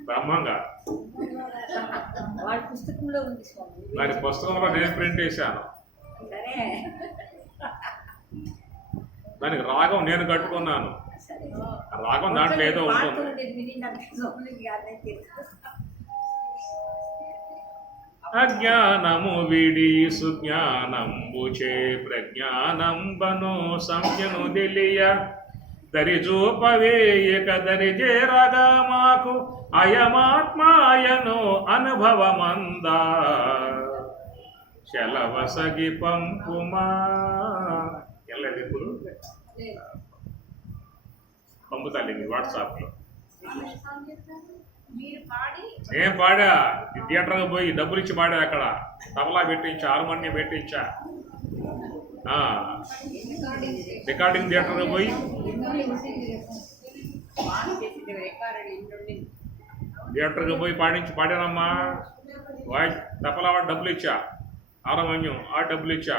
బ్రహ్మంగా. వాడి పుస్తకంలో ఉంది స్వామి. మరి పుస్తకంలో నేను ప్రింట్ వేశాను. దానికి రాగం నేను కట్టుకున్నాను. రాగం దాంట్లో ఏదో ఉంటుంది. అజ్ఞానము విడి సుజ్ఞానంబుచే ప్రజ్ఞానంబను సంజ్ఞను తెలియ. దరిజూపవేయక దరిజేరగా మాకు అయమాత్మాయను అనుభవమందా. శలవసగి పంపుమా. ఎల్లది ఇప్పుడు పంపుతాను మీ వాట్సాప్లో. నేను పాడా థియేటర్కి పోయి డబ్బులు ఇచ్చి పాడా. అక్కడ తబలా పెట్టించా, హార్మోనియం పెట్టించా. రికార్డింగ్ థియేటర్కి పోయి పాడానమ్మా. వాయిస్ తబలా వాడు డబ్బులు ఇచ్చా, హార్మోనియం ఆ డబ్బులు ఇచ్చా,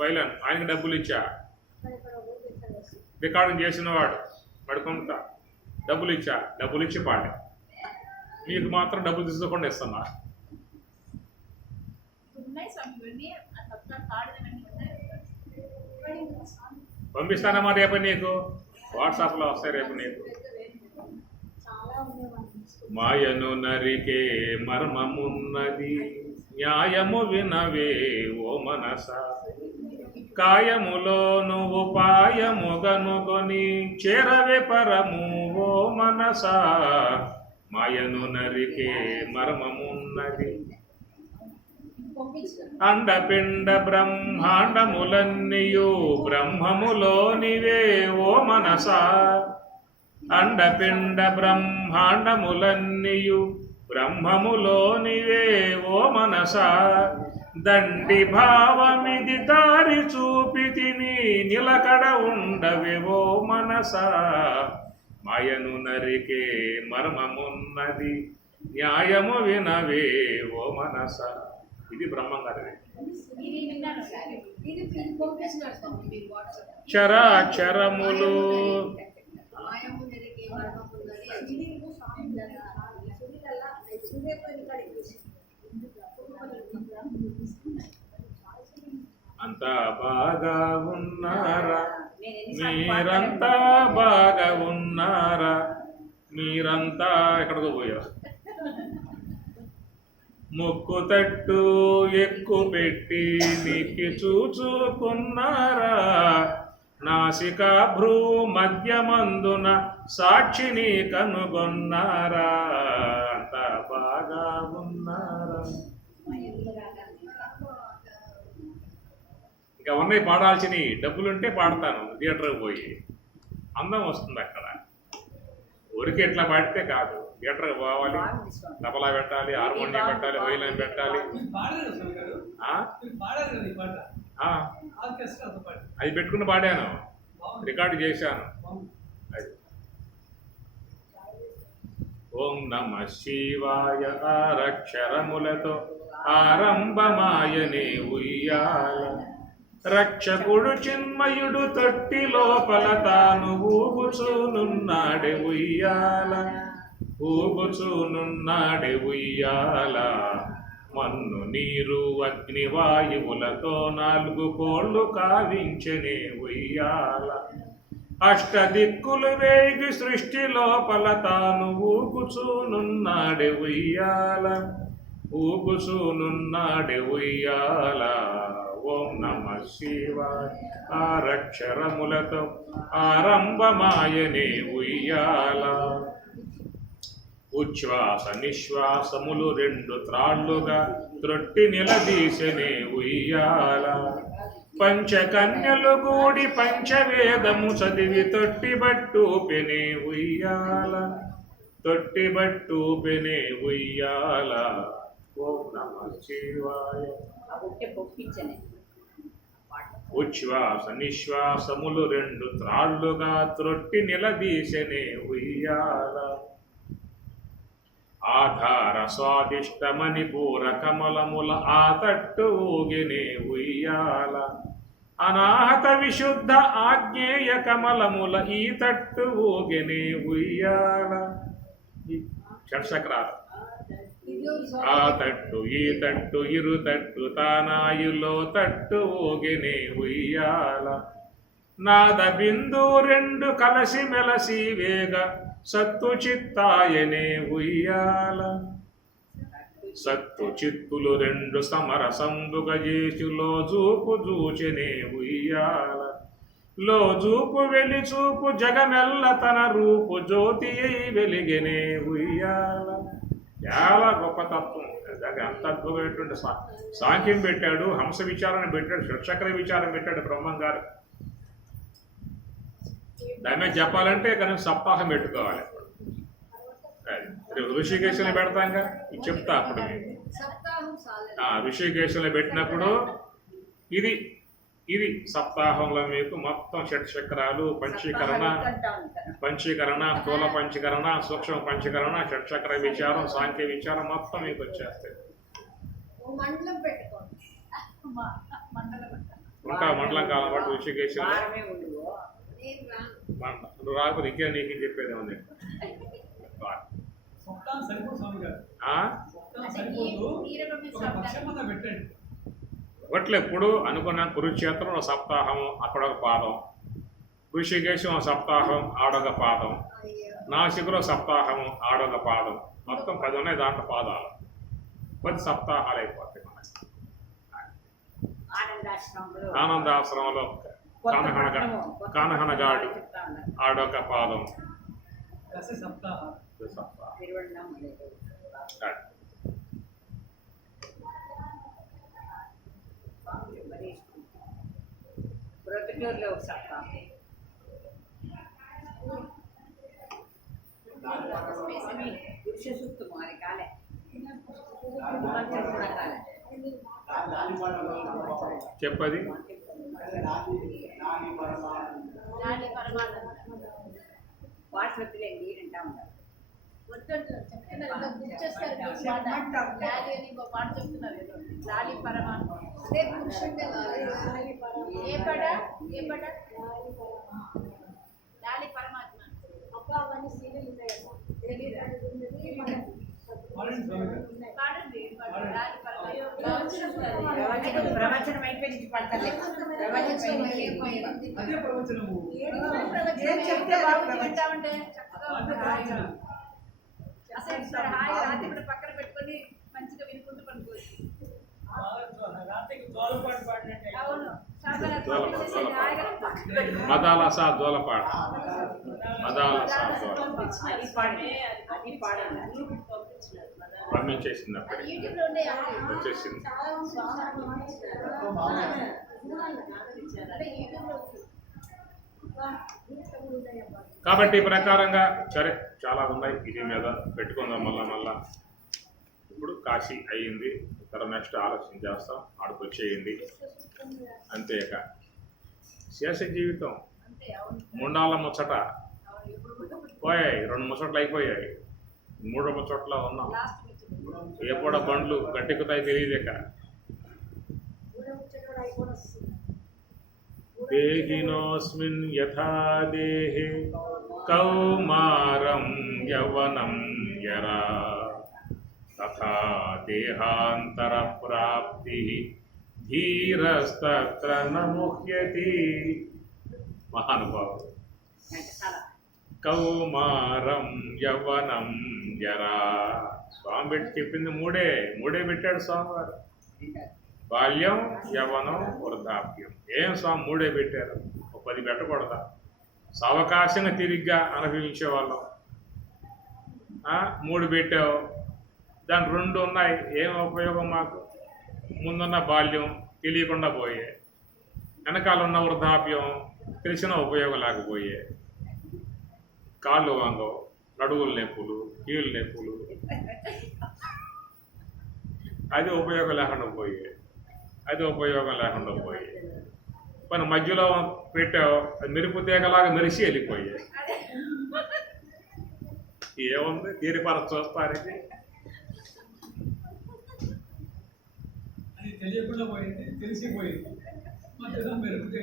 వైలన్ ఆయనకి డబ్బులు ఇచ్చా, రికార్డింగ్ చేసిన వాడు పడుకుంటా డబ్బులు ఇచ్చా, డబ్బులు ఇచ్చి పాడా. మీకు మాత్రం డబ్బులు తీసుకోకుండా ఇస్తున్నా. పంపిస్తానమ్మా రేపు నీకు వాట్సాప్లో వస్తాయి. రేపు నీకు మాయను నరికే మర్మమున్నది న్యాయము వినవే ఓ మనస. కాయములో నువ్వు పాయముగనుకొని చేరవే పరము ఓ మనస. మాయను నరికే మర్మమున్నది అండపిండ బ్రహ్మాండములన్నీయు బ్రహ్మములోనివే ఓ మనస. అండపిండ బ్రహ్మాండములన్నీయు బ్రహ్మములోనివే ఓ మనస దండి భావమిది దారి చూపితిని నిలకడ ఉండవే ఓ మనస మాయను నరికే మర్మమున్నది న్యాయము వినవే ఓ మనస. ఇది బ్రహ్మం గారిది. చరాచరములు అంతా బాగా ఉన్నారా, మీరంతా బాగా ఉన్నారా, మీరంతా ఎక్కడికో పోయా ముక్కు తట్టు ఎక్కు పెట్టి నిక్కి చూచుకున్నారా, నాసిక భ్రూ మధ్యమందున సాక్షిని కనుగొన్నారా, అంతా బాగా ఉన్నారా. ఇంకా ఉన్నాయి పాడాల్సినవి, డబ్బులుంటే పాడతాను థియేటర్కి పోయి, అందం వస్తుంది అక్కడ. ఊరికి ఎట్లా పాడితే కాదు, థియేటర్కి పోవాలి, తబలా పెట్టాలి, హార్మోనియం పెట్టాలి, వైలిన్ పెట్టాలి. అది పెట్టుకుని పాడాను, రికార్డు చేశాను. ఓం నమ శివాయ ఆరక్షరములతో ఆరంభమాయనే ఉయ్యాల, రక్షకుడు చిన్మయుడు తొట్టి లోపల తాను ఊగుచూనున్నాడే ఉయ్యాల, ఊగుచూనున్నాడే ఉయ్యాల. మన్ను నీరు అగ్ని వాయువులతో 4 కోళ్ళు కావించనే ఉయ్యాల, అష్టదిక్కులు వేగి సృష్టి లోపల తాను ఊగుచూనున్నాడే ఉయ్యాల, ఊగుచూనున్నాడే ఉయ్యాల. ఓం నమ శివాయ ఆరక్షరములతో ఆరంభమాయనే ఉయ్యాల, ఉచ్ఛ్వాస నిశ్వాసములు 2 త్రాళ్ళుగా త్రొట్టి నిలదీసెనే ఉయ్యాల, పంచకన్యలు గూడి పంచవేదము చదివి తొట్టిబట్టూపెనే ఉయ్యాల, తొట్టిబట్టూపెనే ఉయ్యాల. ఓం నమ శివాయ. ఉచ్ఛ్వాస నిశ్వాసములు 2 త్రాళ్ళుగా త్రొట్టి నిలదీసెనే ఉయ్యాల, ఆధార స్వాదిష్టమని పూరకమలముల ఆ తట్టు ఊగినే ఉయ్యాల, అనాహత విశుద్ధ ఆజ్ఞేయ కమలముల ఈ తట్టు ఊగినే ఉయ్యాల. షట్చక్రాలు ఆ తట్టు ఈ తట్టు ఇరు తట్టు తానాయులో తట్టు ఊగినే ఉయ్యాల, నాద బిందు 2 కలసి మెలసి వేగ సత్తు చిత్తాయనే ఉయ్యాల, సత్తు చిత్తులు 2 సమరసంబుగ చేసిలో చూపు చూచెనే ఉయ్యాల, లో చూపు వెలి చూపు జగమెల్ల తన రూపు జ్యోతి అయి వెలిగెనే ఉయ్యాల. చాలా గొప్ప తత్వం. అంత అద్భుతమైనటువంటి సాంఖ్యం పెట్టాడు, హంస విచారణ పెట్టాడు, షట్చక్ర విచారం పెట్టాడు బ్రహ్మం గారు. దాని మీద చెప్పాలంటే కనీసం సప్తాహం పెట్టుకోవాలి. ఋషికేశంలో పెడతాంగా, ఇది చెప్తా అప్పుడు ఋషికేశంలో పెట్టినప్పుడు ఇది ఇది సప్తాహంలో మీకు మొత్తం షట్చక్రాలు పంచీకరణ స్థూల పంచీకరణ సూక్ష్మ పంచీకరణ షట్చక్ర విచారం సాంఖ్య విచారం మొత్తం మీకు వచ్చేస్తాయి. ఉంటా మండలం కాలం పాటు ఋషికేశంలో నువ్వు రాకపోతే ఇంకే నీకు చెప్పేది ఉంది. ఒకట్లే ఇప్పుడు అనుకున్న కురుక్షేత్రం సప్తాహం అక్కడ ఒక పాదం, ఋషికేశం సప్తాహం ఆడొక పాదం, నాసికులో సప్తాహం ఆడొక పాదం, మొత్తం 10 ఉన్నాయి దాంట్లో పాదాలు. 10 సప్తాహాలు అయిపోతాయి మనకి. ఆనందాశ్రమంలో కానహనగాడు ఆడొక పాదం. ప్రొద్దుటూరులో ఒక సప్తాహం, పురుష సూక్తము అది కాలే చెప్పది వాట్స్ వద్దులేండి వింటా ఉంటారు. ప్రవచనం అయిపోయింది పడతారు. ప్రవచనం అదే ప్రవచనము. చెప్తే బాగుంటామంటే అసలు హాయి రాత్రి కూడా పక్కన పెట్టుకొని మంచిగా వినుకుంటూ పడుకోవచ్చు. రాత్రికి జోలపాటు పాడినట్టే. అవును మదాలస దోలపాట మదాలస అది పాడి అది పాడాలి పంపించేసింది అప్పటికి వచ్చేసింది. కాబట్టి ఈ ప్రకారంగా సరే చాలా ఉన్నాయి, ఇది మీద పెట్టుకుందాం మళ్ళా. ఇప్పుడు కాశీ అయ్యింది, తర్వాత నెక్స్ట్ ఆలోచన చేస్తాం, ఆడికి వచ్చేయండి అంతేక. శేష జీవితం మూడాళ్ళ ముచ్చట పోయాయి, 2 ముచ్చట్లు అయిపోయాయి, 3వ ముచ్చట్లో ఉన్నాం. ఎప్పుడ బండ్లు గట్టెక్కుతాయి తెలియదేక. దేహినోస్మిన్ యథా దేహే కౌమారం యవ్వనం యరా తథా దేహాంతర ప్రాప్తి ధీరస్తత్ర న ముహ్యతి. మహానుభావుడు. కౌమారం యవ్వనం జరా. స్వామి పెట్టి చెప్పింది మూడే పెట్టాడు స్వామివారు. బాల్యం, యవ్వనం, వృద్ధాప్యం. ఏం స్వామి 3 పెట్టారు, 10 పెట్టకూడదా? సావకాశంగా తిరిగ్గా అనుభవించే వాళ్ళం 3 పెట్టావు, దాని 2 ఉన్నాయి. ఏం ఉపయోగం మాకు? ముందున్న బాల్యం తెలియకుండా పోయే, వెనకాల ఉన్న వృద్ధాప్యం తెలిసిన ఉపయోగం లేకపోయే. కాళ్ళు వంగవు, నడువులు నొప్పులు, కీళ్ళు నొప్పులు, అది ఉపయోగం లేకుండా పోయే. మన మధ్యలో పెట్టావు, మెరుపు తీగలాగా మెరిసి వెళ్ళిపోయే. ఏముంది తీరిపర చూస్తానికి? అది తెలియకుండా పోయింది, తెలిసిపోయింది. మధ్యలో మెరుపుతే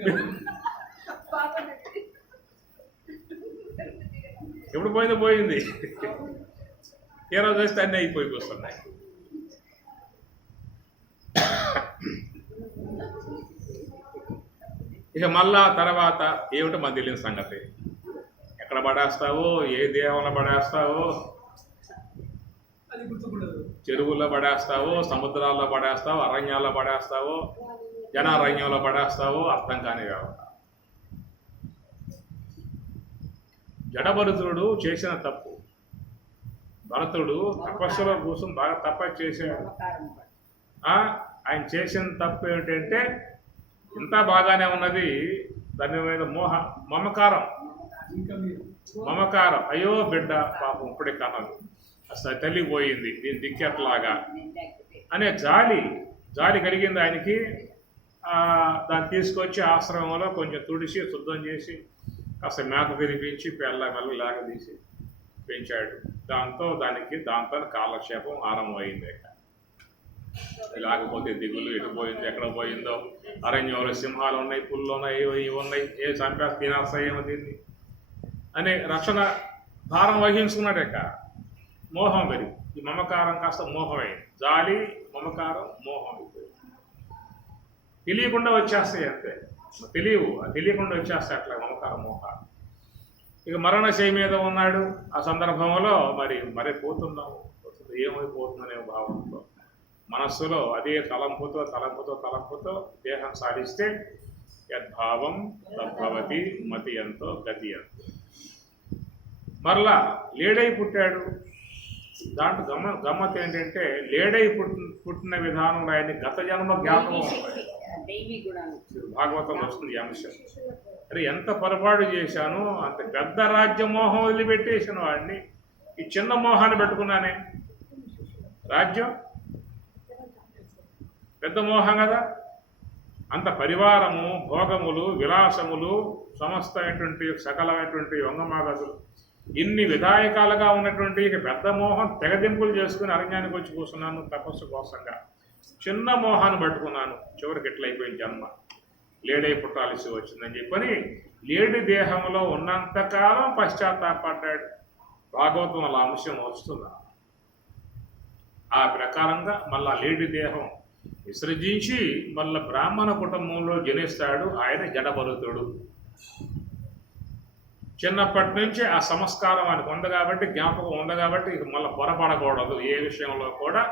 ఎప్పుడు పోయింది. ఏ రోజు వస్తే అన్నీ అయిపోయి వస్తున్నాయి. ఇక మళ్ళా తర్వాత ఏమిటో మనకు తెలియని సంగతి. ఎక్కడ పడేస్తావో, ఏ దేవంలో పడేస్తావో, అది గుర్తుపడదు. చెరువుల్లో పడేస్తావో, సముద్రాల్లో పడేస్తావో, అరణ్యాల్లో పడేస్తావో, జనారణ్యంలో పడేస్తావో అర్థం కాని కావు. జడభరతుడు చేసిన తప్పు. భరతుడు తపస్సులో కూర్చొని బాగా తపస్సు చేశాడు. ఆయన చేసిన తప్పు ఏమిటంటే, ఇంత బాగానే ఉన్నది, దాని మీద మమకారం. అయ్యో బిడ్డ పాపం ఇప్పుడే కనదు, అసలు తల్లి పోయింది, దీని దిక్కెట్లాగా అనే జాలి కలిగింది ఆయనకి. దాన్ని తీసుకొచ్చి ఆశ్రమంలో కొంచెం తుడిచి శుద్ధం చేసి కాస్త మేత తినిపించి మెల్ల లేకదీసి పెంచాడు. దాంతో కాలక్షేపం ఆరంభమైంది. లేకపోతే దిగులు ఎటు పోయిందో, ఎక్కడ పోయిందో, అరణ్యంలో సింహాలు ఉన్నాయి, పుల్లు ఉన్నాయి, ఇవి ఉన్నాయి, ఏ చంపేస్తే తినేస్తాయేమో దీన్ని అనే రక్షణ భారం వహించుకున్నాడక. మోహం పెరిగి ఈ మమకారం కాస్త మోహమైంది. జాలి, మమకారం, మోహం అయిపోయింది. తెలియకుండా వచ్చేస్తాయి అంతే, తెలియకుండా వచ్చేస్తాయి అట్లా మమకారం, మోహం. ఇక మరణశయ మీద ఉన్నాడు. ఆ సందర్భంలో మరి పోతున్నాము, ఏమైపోతుందనే భావంతో మనస్సులో అదే తలంపుతో దేహం సాధిస్తే యద్భావం తద్భవతి మతి ఎంతో గతి ఎంతో. మరలా లేడై పుట్టాడు. దాంట్లో గమ్మత్ ఏంటంటే, లేడై పుట్టిన విధానంలో ఆయన గత జన్మ జ్ఞాపకం ఉంటుంది. భాగవతం వస్తుంది ఈ అంశం. అరే ఎంత పొరపాటు చేశాను, అంత పెద్ద రాజ్య మోహం వదిలిపెట్టేసిన వాడిని ఈ చిన్న మోహాన్ని పెట్టుకున్నానే. రాజ్యం పెద్ద మోహం కదా. అంత పరివారము, భోగములు, విలాసములు, సమస్తమైనటువంటి సకలమైనటువంటి వంగమాగదులు, ఇన్ని విధాయకాలుగా ఉన్నటువంటి పెద్ద మోహం తెగదింపులు చేసుకుని అరణ్యానికి వచ్చి కూర్చున్నాను తపస్సు కోసంగా. చిన్న మోహాన్ని పట్టుకున్నాను, చివరికి ఎట్లయిపోయింది జన్మ, లేడై పుట్టాల్సి వచ్చిందని చెప్పని లేడి దేహంలో ఉన్నంతకాలం పశ్చాత్తాపడ్డాడు. భాగవతం అలా అంశం వస్తుందా? ఆ ప్రకారంగా మళ్ళా లేడి దేహం విసర్జించి మళ్ళీ బ్రాహ్మణ కుటుంబంలో జనిస్తాడు ఆయన జడభరతుడు. చిన్నప్పటి నుంచి ఆ సంస్కారం ఆయనకు ఉంది కాబట్టి, జ్ఞాపకం ఉంది కాబట్టి ఇక మళ్ళీ పొరపడకూడదు, ఏ విషయంలో కూడా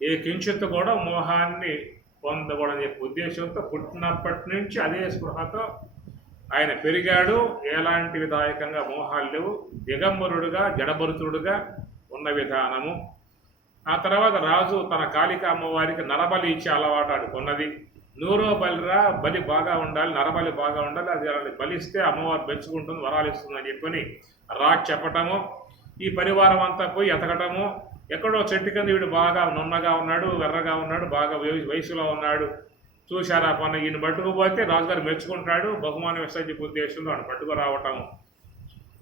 ఏ కించిత్ కూడా మోహాన్ని పొందకూడని చెప్పే ఉద్దేశంతో పుట్టినప్పటి నుంచి అదే స్పృహతో ఆయన పెరిగాడు. ఎలాంటి విధాయకంగా మోహాలు లేవు, దిగంబరుడుగా జడభరతుడుగా ఉన్న విధానము. ఆ తర్వాత రాజు తన కాళికా అమ్మవారికి నరబలి ఇచ్చే అలవాటు ఆడుకున్నది. నూరో బలిరా, బలి బాగా ఉండాలి, నరబలి బాగా ఉండాలి, అది బలిస్తే అమ్మవారు పెంచుకుంటుంది, వరాలు ఇస్తుందని చెప్పని రాజు చెప్పటము. ఈ పరివారం అంతా పోయి ఎతకటము. ఎక్కడో చెట్టు కింద వీడు బాగా నున్నగా ఉన్నాడు, ఎర్రగా ఉన్నాడు, బాగా వయసులో ఉన్నాడు, చూశారా పని, ఈయన పట్టుకుపోతే రాజుగారు మెచ్చుకుంటాడు, బహుమానం విసర్జించే ఉద్దేశంలో ఆయన పట్టుకురావటము.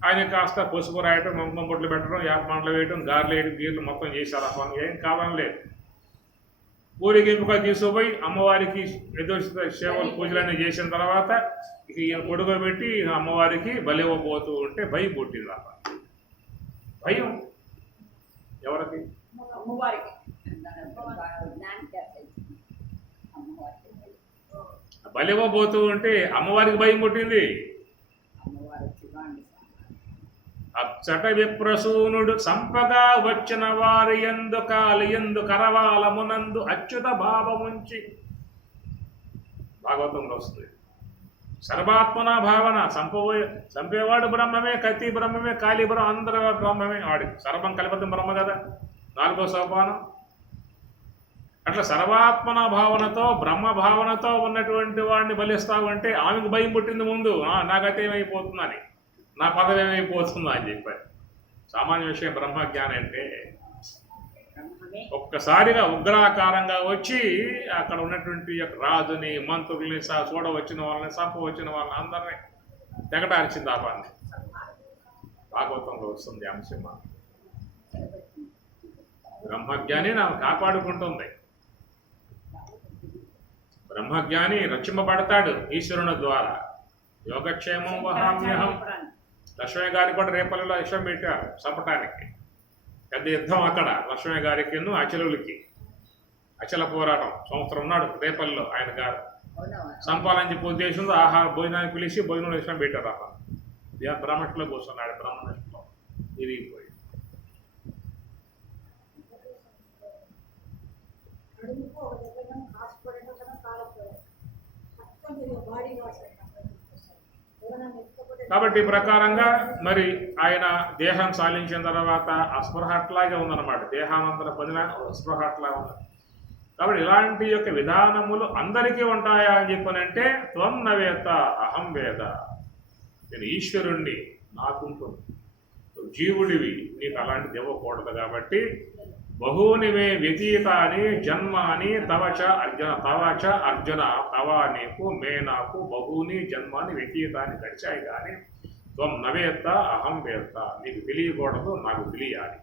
ఆయన కాస్త పసుపు రాయటం, కుంకుమ బొట్లు పెట్టడం, యాపమంటలు వేయటం, గారెలు వేయడం, గీర్లు మొత్తం చేశారు. ఆ పని ఏం కావాలని లేదు. ఊరిగింపుగా తీసుకుపోయి అమ్మవారికి ఏదో సేవలు పూజలన్నీ చేసిన తర్వాత ఇక ఈయన కొడుకోబెట్టి అమ్మవారికి బలి ఇవ్వబోతూ ఉంటే భయం పుట్టింది. ఆ భయం ఎవరికి? బలి ఇవ్వబోతూ ఉంటే అమ్మవారికి భయం పుట్టింది. అచ్చట విప్రసూనుడు సంపగా వచ్చిన వారి ఎందు కాలి ఎందు కరవాలమునందు అచ్యుత భావముంచి, భాగవతంలో వస్తుంది. సర్వాత్మన భావన, చంపేవాడు బ్రహ్మమే, కత్తి బ్రహ్మమే, కాళీ బ్రహ్మ, అందరూ బ్రహ్మమే. వాడికి సర్వం కలిపతం బ్రహ్మ కదా, 4వ సోపానం. అట్లా సర్వాత్మన భావనతో బ్రహ్మ భావనతో ఉన్నటువంటి వాడిని బలిస్తావు అంటే ఆమెకు భయం పుట్టింది ముందు, నా గతి ఏమైపోతుందని, నా పదవి ఏమైపోతుందా అని చెప్పారు. సామాన్య విషయం బ్రహ్మజ్ఞానం అంటే ఒక్కసారిగా ఉగ్రాకారంగా వచ్చి అక్కడ ఉన్నటువంటి రాజుని, మంత్రుల్ని, చూడ వచ్చిన వాళ్ళని, సంప వచ్చిన వాళ్ళని అందరినీ తెగటార్చింది. ఆ పని భాగవతంలో వస్తుంది అంశం. బ్రహ్మజ్ఞాని నాకు కాపాడుకుంటుంది. బ్రహ్మజ్ఞాని రక్షింపబడతాడు ఈశ్వరుని ద్వారా. యోగక్షేమం వహామ్యహం. లక్ష్మయ్య గారికి కూడా రేపల్లిలో విషయం పెట్టారు చంపటానికి. పెద్ద యుద్ధం అక్కడ లక్ష్మయ్య గారికి అచలులకి, అచల పోరాటం. సంవత్సరం ఉన్నాడు రేపల్లిలో ఆయన గారు. చంపాలని చెప్పి ఉద్దేశంతో భోజనానికి పిలిచి భోజనంలో విషయం పెట్టారు. అక్కడ బ్రహ్మట్లో కూర్చున్నాడు, బ్రహ్మలో విరిగిపోయి. కాబట్టి ఈ ప్రకారంగా మరి ఆయన దేహం సాధించిన తర్వాత అస్పృహ అట్లాగే ఉందన్నమాట. దేహానంతర పొందిన అస్పృహ అట్లా ఉంది. కాబట్టి ఇలాంటి యొక్క విధానములు అందరికీ ఉంటాయా అని చెప్పనంటే, త్వం నవేత్త అహం వేద. నేను ఈశ్వరుణ్ణి, నాకుంటుంది. జీవుడివి, నీకు అలాంటిది ఇవ్వకూడదు. కాబట్టి బహూని మే వ్యతీతాని జన్మాని తవచ అర్జున, తవచ అర్జున, తవ నీకు, మే నాకు, బహూని జన్మాని వ్యతీతాన్ని గడిచాయి. కానీ త్వం నవేత్త అహం వేత్త, నీకు తెలియకూడదు, నాకు తెలియాలి.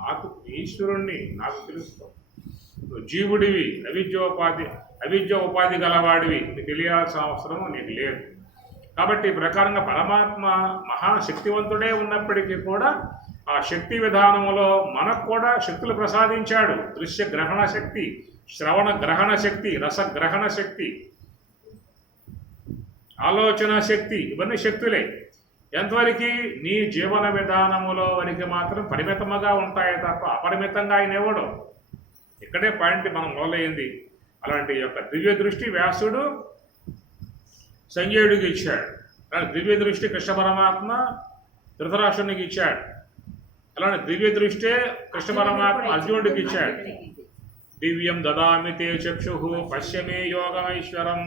నాకు ఈశ్వరుణ్ణి నాకు తెలుస్తావు. నువ్వు జీవుడివి, అవిద్య ఉపాధి గలవాడివి, నీకు తెలియాల్సిన అవసరం నీకు లేదు. కాబట్టి ఈ ప్రకారంగా పరమాత్మ మహాశక్తివంతుడే ఉన్నప్పటికీ కూడా ఆ శక్తి విధానంలో మనకు కూడా శక్తులు ప్రసాదించాడు. దృశ్య గ్రహణ శక్తి, శ్రవణ గ్రహణ శక్తి, రసగ్రహణ శక్తి, ఆలోచన శక్తి, ఇవన్నీ శక్తులే. ఎంతవరకు నీ జీవన విధానములో వరకు మాత్రం పరిమితముగా ఉంటాయే తప్ప అపరిమితంగా ఆయన ఇవ్వడు. ఇక్కడే పాయింట్ మనం మొదలైంది. అలాంటి యొక్క దివ్య దృష్టి వ్యాసుడు సంజయుడికి ఇచ్చాడు. అలాంటి దివ్య దృష్టి కృష్ణ పరమాత్మ ధృతరాష్ట్రునికి ఇచ్చాడు. అలాంటి దివ్య దృష్టే కృష్ణ పరమాత్మ అర్జునుడికి ఇచ్చాడు. దివ్యం దదామి తే చక్షు పశ్యమే యోగమైశ్వరం.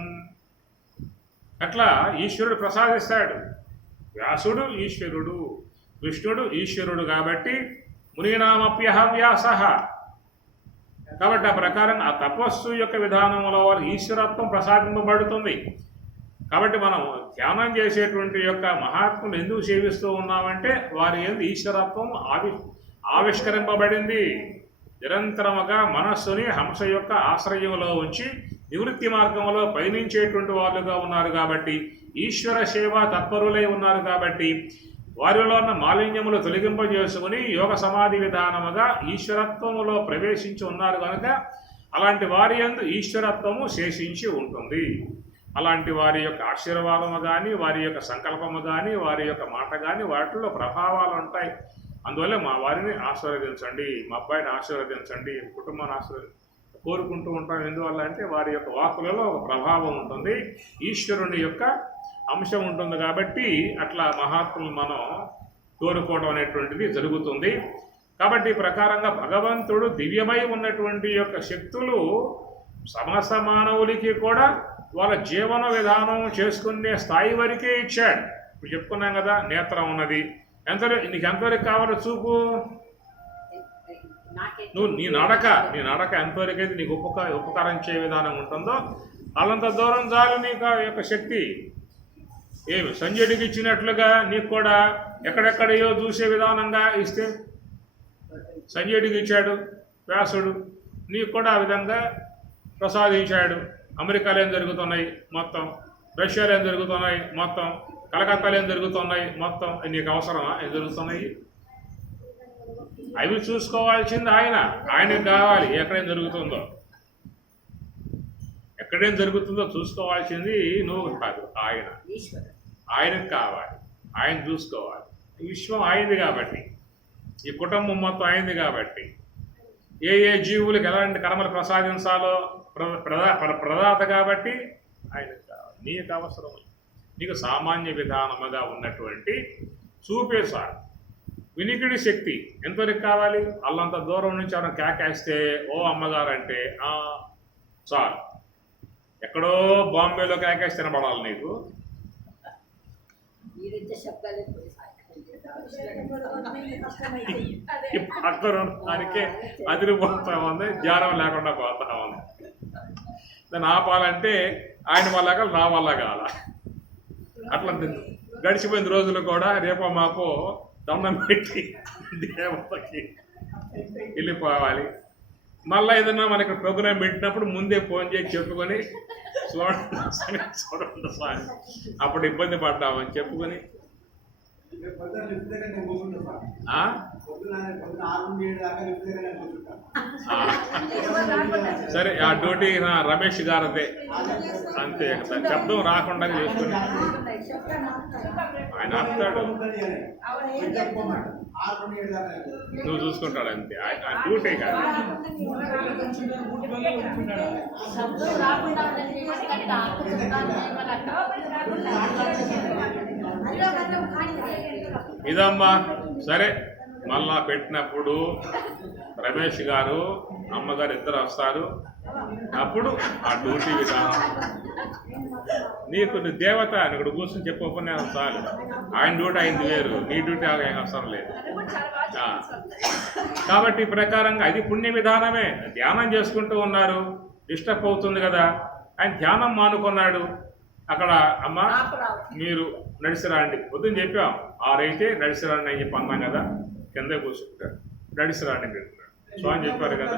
అట్లా ఈశ్వరుడు ప్రసాదిస్తాడు. వ్యాసుడు ఈశ్వరుడు, కృష్ణుడు ఈశ్వరుడు. కాబట్టి మునీనామప్యహ వ్యాస. కాబట్టి ఆ ప్రకారం ఆ తపస్సు యొక్క విధానంలో వారు ఈశ్వరత్వం ప్రసాదింపబడుతుంది. కాబట్టి మనం ధ్యానం చేసేటువంటి యొక్క మహాత్ములు ఎందుకు సేవిస్తూ ఉన్నామంటే వారి యందు ఈశ్వరత్వం ఆవిష్కరింపబడింది. నిరంతరముగా మనస్సుని హంస యొక్క ఆశ్రయంలో ఉంచి నివృత్తి మార్గంలో పయనించేటువంటి వాళ్ళుగా ఉన్నారు కాబట్టి, ఈశ్వర సేవ తత్పరులై ఉన్నారు కాబట్టి, వారిలో ఉన్న మాలిన్యములు తొలగింపజేసుకుని యోగ సమాధి విధానముగా ఈశ్వరత్వములో ప్రవేశించి ఉన్నారు కనుక అలాంటి వారి యందు ఈశ్వరత్వము శేషించి ఉంటుంది. అలాంటి వారి యొక్క ఆశీర్వాదము కానీ, వారి యొక్క సంకల్పము కానీ, వారి యొక్క మాట కానీ వాటిల్లో ప్రభావాలు ఉంటాయి. అందువల్ల మా వారిని ఆశీర్వదించండి, మా అబ్బాయిని ఆశీర్వదించండి, కుటుంబాన్ని కోరుకుంటూ ఉంటాం. ఎందువల్ల అంటే వారి యొక్క వాక్కులలో ఒక ప్రభావం ఉంటుంది, ఈశ్వరుని యొక్క అంశం ఉంటుంది. కాబట్టి అట్లా మహాత్ములు మనం కోరుకోవడం అనేటువంటిది జరుగుతుంది. కాబట్టి ఈ ప్రకారంగా భగవంతుడు దివ్యమై ఉన్నటువంటి యొక్క శక్తులు సమస్త మానవులకి కూడా వాళ్ళ జీవన విధానం చేసుకునే స్థాయి వరకే ఇచ్చాడు. ఇప్పుడు చెప్పుకున్నాం కదా, నేత్రం ఉన్నది, నీకు ఎంతవరకు కావాలో చూపు, నువ్వు నీ నడక ఎంతవరకు అయితే నీకు ఉపకరించే విధానం ఉంటుందో అల్లంత దూరం చాలు నీకు యొక్క శక్తి. ఏమి సంజయుడికి ఇచ్చినట్లుగా నీకు కూడా ఎక్కడెక్కడయో చూసే విధానంగా ఇస్తే సంజయుడికి ఇచ్చాడు వ్యాసుడు, నీకు కూడా ఆ విధంగా ప్రసాదించాడు. అమెరికాలో ఏం జరుగుతున్నాయి మొత్తం, రష్యాలో ఏం జరుగుతున్నాయి మొత్తం, కలకత్తాలో ఏం జరుగుతున్నాయి మొత్తం, నీకు అవసరమా ఏం జరుగుతున్నాయి? అవి చూసుకోవాల్సింది ఆయనకు కావాలి. ఎక్కడేం జరుగుతుందో చూసుకోవాల్సింది నువ్వు కాదు, ఆయనకు కావాలి, ఆయన చూసుకోవాలి. విశ్వం ఆయనది కాబట్టి, ఈ కుటుంబం మొత్తం ఆయనది కాబట్టి, ఏ జీవులకు ఎలాంటి కర్మలు ప్రసాదించాలో ప్రదాత కాబట్టి ఆయనకు కావాలి. నీకు అవసరం, నీకు సామాన్య విధానముగా ఉన్నటువంటి చూపే సార్ వినికిడి శక్తి ఎంతవరకు కావాలి? అల్లంత దూరం నుంచి ఎవరైనా కేకేస్తే ఓ అమ్మగారు అంటే చాలు. ఎక్కడో బాంబేలో కేకేసి తినబడాలి నీకు. పక్కన దానికే అదిరిపోతా ఉంది, జ్ఞానం లేకుండా పోతా ఉంది. దాన్ని ఆపాలంటే ఆయన వల్ల కాదు, నా వల్ల కాల. అట్లా గడిచిపోయిన రోజులు కూడా రేపో మాపో దండం పెట్టి దేవతకి వెళ్ళిపోవాలి. మళ్ళీ ఏదన్నా మనకి ప్రోగ్రాం పెట్టినప్పుడు ముందే ఫోన్ చేసి చెప్పుకొని చూడండి సార్ అప్పుడు ఇబ్బంది పడ్డామని చెప్పుకొని సరే ఆ డ్యూటీ రమేష్ గారదే అంతే, శబ్దం రాకుండా చేసుకుని ఆయన ఆపుతాడు, నువ్వు చూసుకుంటాడు అంతే. ఆయన డ్యూటీ కాదు. ఇదమ్మా సరే. మళ్ళా పెట్టినప్పుడు రమేష్ గారు అమ్మగారు ఇద్దరు వస్తారు. అప్పుడు ఆ డ్యూటీ విధానం నీకు దేవత అని ఇక్కడ కూర్చొని చెప్పకపోయినా చాలు. ఆయన డ్యూటీ అయింది వేరు, నీ డ్యూటీ ఏం అవసరం లేదు. కాబట్టి ఈ ప్రకారంగా అది పుణ్య విధానమే. ధ్యానం చేసుకుంటూ ఉన్నారు, డిస్టర్బ్ అవుతుంది కదా, ఆయన ధ్యానం మానుకున్నాడు. అక్కడ అమ్మ మీరు నడిచిరాండి, పొద్దున్న చెప్పాం 6 అయితే నడిచిరాండి అని చెప్పి అన్నాం కదా, కింద కూర్చుంటారు నడిచిరాండి మీరు స్వామి చెప్పారు కదా.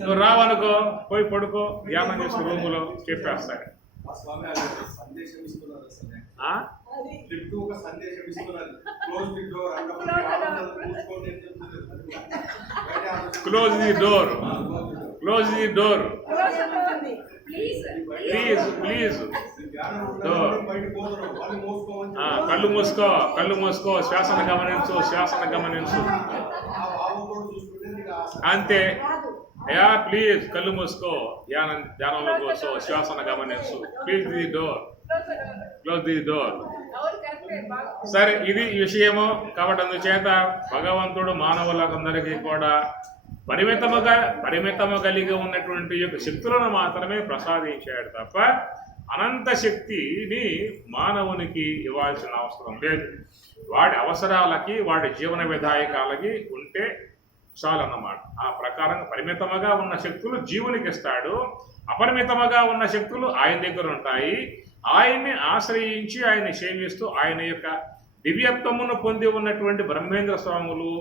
నువ్వు రావనుకో పోయి పడుకో, ధ్యానం చేసి రూములో చెప్పేస్తారు. Close the door, close the door, please door. కళ్ళు మూసుకో, శ్వాసను గమనించు అంతే. అయ్యా ప్లీజ్ కళ్ళు మూసుకో, ధ్యానంలో కూర్చో, శ్వాసను గమనించు. Please the door, close the door. సరే ఇది విషయము. కాబట్టి అందుచేత భగవంతుడు మానవులందరికీ కూడా పరిమితము కలిగి ఉన్నటువంటి యొక్క శక్తులను మాత్రమే ప్రసాదించాడు తప్ప అనంత శక్తిని మానవునికి ఇవ్వాల్సిన అవసరం లేదు. వాడి అవసరాలకి వాడి జీవన విధాయకాలకి ఉంటే చాలన్నమాట. ఆ ప్రకారంగా పరిమితముగా ఉన్న శక్తులు జీవునికి ఇస్తాడు, అపరిమితముగా ఉన్న శక్తులు ఆయన దగ్గర ఉంటాయి. ఆయన్ని ఆశ్రయించి ఆయన్ని సేవిస్తూ ఆయన యొక్క దివ్యత్వమును పొంది ఉన్నటువంటి బ్రహ్మేంద్ర స్వాములు,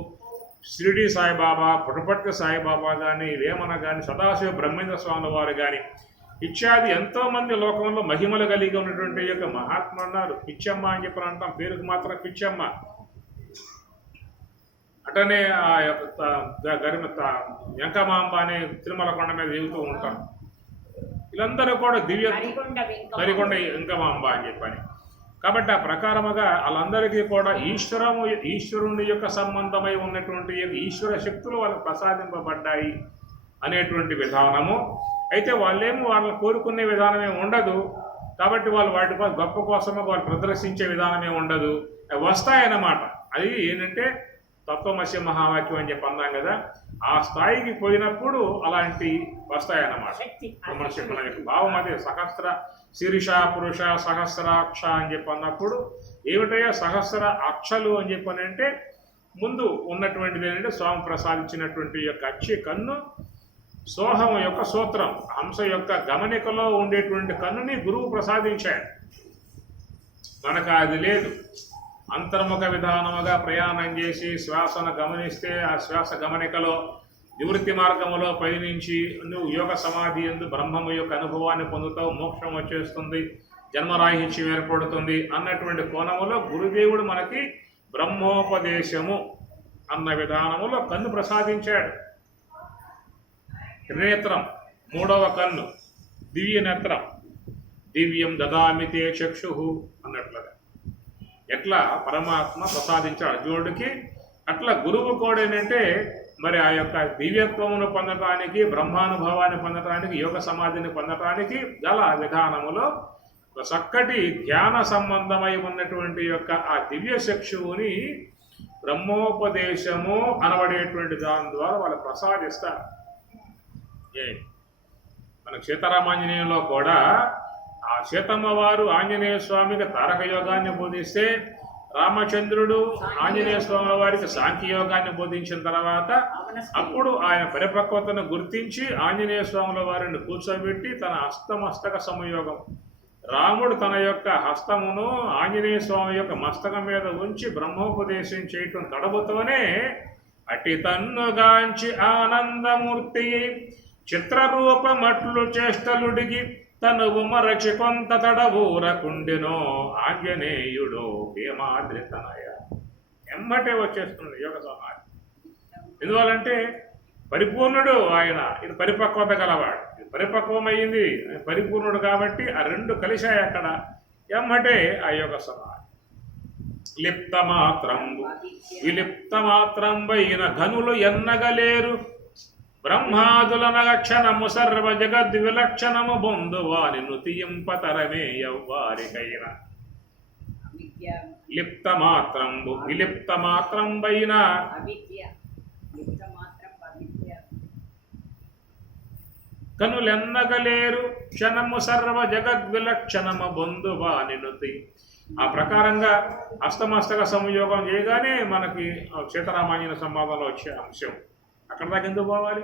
షిరిడి సాయిబాబా, పుట్టపర్తి సాయిబాబా కానీ, వేమన కానీ, సదాశివ బ్రహ్మేంద్ర స్వాముల వారు కానీ ఇత్యాది ఎంతోమంది లోకంలో మహిమలు కలిగి ఉన్నటువంటి యొక్క మహాత్మ ఉన్నారు. పిచ్చమ్మ అని చెప్పని అంటాం, పేరుకు మాత్రం పిచ్చమ్మ. అటనే ఆ వెంకమాంబ అనే తిరుమల కొండ మీద దిగుతూ ఉంటాం. వీళ్ళందరూ కూడా దివ్య మరికొండ వెంకమాంబ అని చెప్పని. కాబట్టి ఆ ప్రకారముగా వాళ్ళందరికీ కూడా ఈశ్వరుని యొక్క సంబంధమై ఉన్నటువంటి ఈశ్వర శక్తులు వాళ్ళకు ప్రసాదింపబడ్డాయి అనేటువంటి విధానము. అయితే వాళ్ళని కోరుకునే విధానమే ఉండదు. కాబట్టి వాళ్ళు వాటి గొప్ప కోసమే వాళ్ళు ప్రదర్శించే విధానమే ఉండదు. అవి వస్తాయన్నమాట. అది ఏంటంటే తత్వమసి మహావాక్యం అని చెప్పి అన్నాం కదా, ఆ స్థాయికి పోయినప్పుడు అలాంటి వస్తాయన్నమాట. మన యొక్క భావం అదే. సహస్ర శీర్ష పురుష సహస్రాక్ష అని చెప్పి అన్నప్పుడు ఏమిటయ్యా సహస్ర అక్షలు అని చెప్పని అంటే ముందు ఉన్నటువంటిది ఏంటంటే స్వామి ప్రసాదించినటువంటి యొక్క అక్షి కన్ను, సోహం యొక్క సూత్రం, హంస యొక్క గమనికలో ఉండేటువంటి కన్నుని గురువు ప్రసాదించాడు. మనకు అది లేదు. అంతర్ముఖ విధానముగా ప్రయాణం చేసి శ్వాసను గమనిస్తే ఆ శ్వాస గమనికలో నివృత్తి మార్గములో పయనించి నువ్వు యోగ సమాధి ఎందు బ్రహ్మము యొక్క అనుభవాన్ని పొందుతావు, మోక్షం వచ్చేస్తుంది, జన్మరాహిత్యం ఏర్పడుతుంది అన్నటువంటి కోణములో గురుదేవుడు మనకి బ్రహ్మోపదేశము అన్న విధానములో కన్ను ప్రసాదించాడు. త్రినేత్రం, మూడవ కన్ను, దివ్య నేత్రం, దివ్యం దదామితే చక్షు అన్నట్లుగా ఎట్లా పరమాత్మ ప్రసాదించాడు అర్జునుడికి, అట్లా గురువు కూడా ఏంటంటే మరి ఆ యొక్క దివ్యత్వమును పొందటానికి, బ్రహ్మానుభవాన్ని పొందటానికి, యోగ సమాధిని పొందటానికి గల విధానములో చక్కటి ధ్యాన సంబంధమై ఉన్నటువంటి యొక్క ఆ దివ్య చక్షువుని బ్రహ్మోపదేశము అనబడేటువంటి దాని ద్వారా వాళ్ళు ప్రసాదిస్తారు. మనకు సీతారామాంజనేయంలో కూడా ఆ సీతమ్మ వారు ఆంజనేయ స్వామికి తారక యోగాన్ని బోధిస్తే, రామచంద్రుడు ఆంజనేయ స్వామి వారికి సాంఖ్యయోగాన్ని బోధించిన తర్వాత అప్పుడు ఆయన పరిపక్వతను గుర్తించి ఆంజనేయ స్వాముల వారిని కూర్చోబెట్టి తన హస్తమస్తక సంయోగం, రాముడు తన యొక్క హస్తమును ఆంజనేయ స్వామి యొక్క మస్తకం మీద ఉంచి బ్రహ్మోపదేశం చేయటం తడబుతోనే అటి తన్నుగాంచి ఆనందమూర్తి చిత్రరూపమట్లు చేష్టలుడిగి తనువు మరచి కొంత తడవూరకుండెనో ఆంజనేయుడు భీమాద్రి తనయ. ఎమ్మటే వచ్చేస్తుంది యోగ సమాధి. ఎందువల్లంటే పరిపూర్ణుడు ఆయన, ఇది పరిపక్వత గలవాడు, ఇది పరిపక్వమైంది, పరిపూర్ణుడు కాబట్టి ఆ రెండు కలిశాయి అక్కడ. ఎమ్మటే ఆ యోగ సమాధి. లిప్తమాత్రంబు విలిప్తమాత్రంబైన ఘనులు ఎన్నగలేరు, బ్రహ్మాదులనగ క్షణము సర్వ జగద్విలక్షణము బొందువాని నుతియింపతరమే ఎవ్వారికైనా. లిప్తమాత్రంబు విలిప్తమాత్రంబైన కనులెన్నగలేరు, క్షణము సర్వ జగద్విలక్షణము బొందువాని నుతి. ఆ ప్రకారంగా అస్తమస్తక సంయోగం చేయగానే మనకి సీతారామాంజన సంవాదంలో వచ్చే అంశం. అక్కడ దాకా ఎందుకు పోవాలి?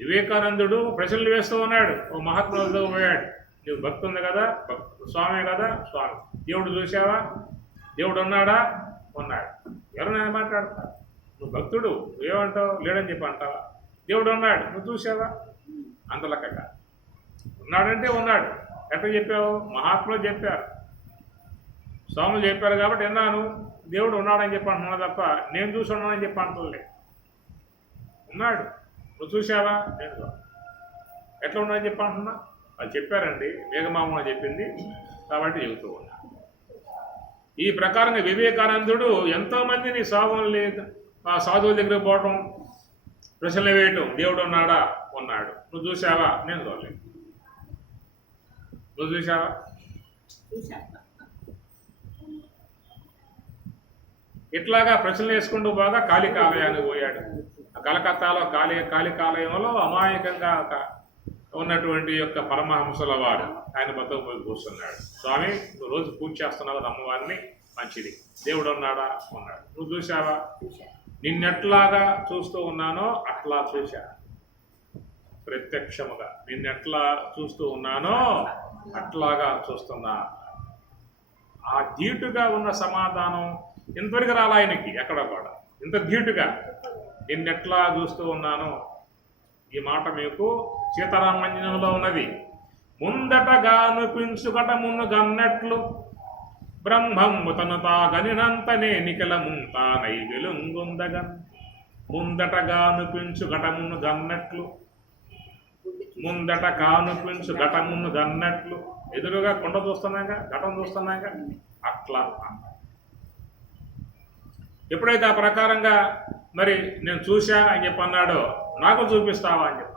వివేకానందుడు ప్రశ్నలు వేస్తూ ఉన్నాడు. ఓ మహాత్ములతో పోయాడు, నువ్వు భక్తి ఉంది కదా, స్వామి కదా, స్వామి. దేవుడు చూసావా? దేవుడు ఉన్నాడా? ఉన్నాడు. ఎవరైనా మాట్లాడతా? నువ్వు భక్తుడు, నువ్వేమంటావు? లేడని చెప్పి అంటావా? దేవుడు ఉన్నాడు, నువ్వు చూసావా? అంత లెక్కగా ఉన్నాడంటే ఉన్నాడు. ఎట్లా చెప్పావు? మహాత్ములు చెప్పారు, స్వాములు చెప్పారు కాబట్టి విన్నాను. దేవుడు ఉన్నాడని చెప్పి అంటున్నా తప్ప నేను చూసి ఉన్నానని చెప్పి అంటలే. ఉన్నాడు, నువ్వు చూసావా? నేను ఎట్లా ఉన్నాడని చెప్పి అంటున్నా. వాళ్ళు చెప్పారండి, మేఘమామ చెప్పింది కాబట్టి చెబుతూ ఉన్నా. ఈ ప్రకారంగా వివేకానందుడు ఎంతోమందిని సాధువుల దగ్గర పోవటం, ప్రశ్నలు వేయటం, దేవుడు ఉన్నాడా? ఉన్నాడు. నువ్వు చూసావా? నేను చూడలేదు. నువ్వు చూసావా? ఇట్లాగా ప్రశ్నలు వేసుకుంటూ బాగా కాళికాలయానికి పోయాడు. కలకత్తాలో కాళికాలయంలో అమాయకంగా ఒక ఉన్నటువంటి యొక్క పరమహంసల వారు ఆయన వద్దకు పోయి కూర్చున్నాడు. స్వామి, నువ్వు రోజు పూజ చేస్తున్నావు అమ్మవారిని, మంచిది. దేవుడు ఉన్నాడా? ఉన్నాడు. నువ్వు చూసావా? నిన్నెట్లాగా చూస్తూ ఉన్నానో అట్లా చూశా, ప్రత్యక్షముగా నిన్నెట్లా చూస్తూ ఉన్నానో అట్లాగా చూస్తున్నా. ఆ ధీటుగా ఉన్న సమాధానం ఇంతవరకు రాలా ఆయనకి ఎక్కడ కూడా. ఇంత ధీటుగా నిన్నెట్లా చూస్తూ ఉన్నానో, ఈ మాట మీకు సీతారామంజనంలో ఉన్నది. ముందటగానుపించుకట మున్ను గన్నట్లు బ్రహ్మము తను తాగనినంతనే నిఖిలముంతా నైవెలుంగుందగన్. ముందట గానుపించు ఘటమును గన్నట్లు, ముందట కానుపించు ఘటమును గన్నట్లు, ఎదురుగా కొండ చూస్తున్నాక ఘటం చూస్తున్నాక అట్లా. ఎప్పుడైతే ఆ ప్రకారంగా మరి నేను చూశా అని చెప్పి అన్నాడో, నాకు చూపిస్తావా అని చెప్పాను.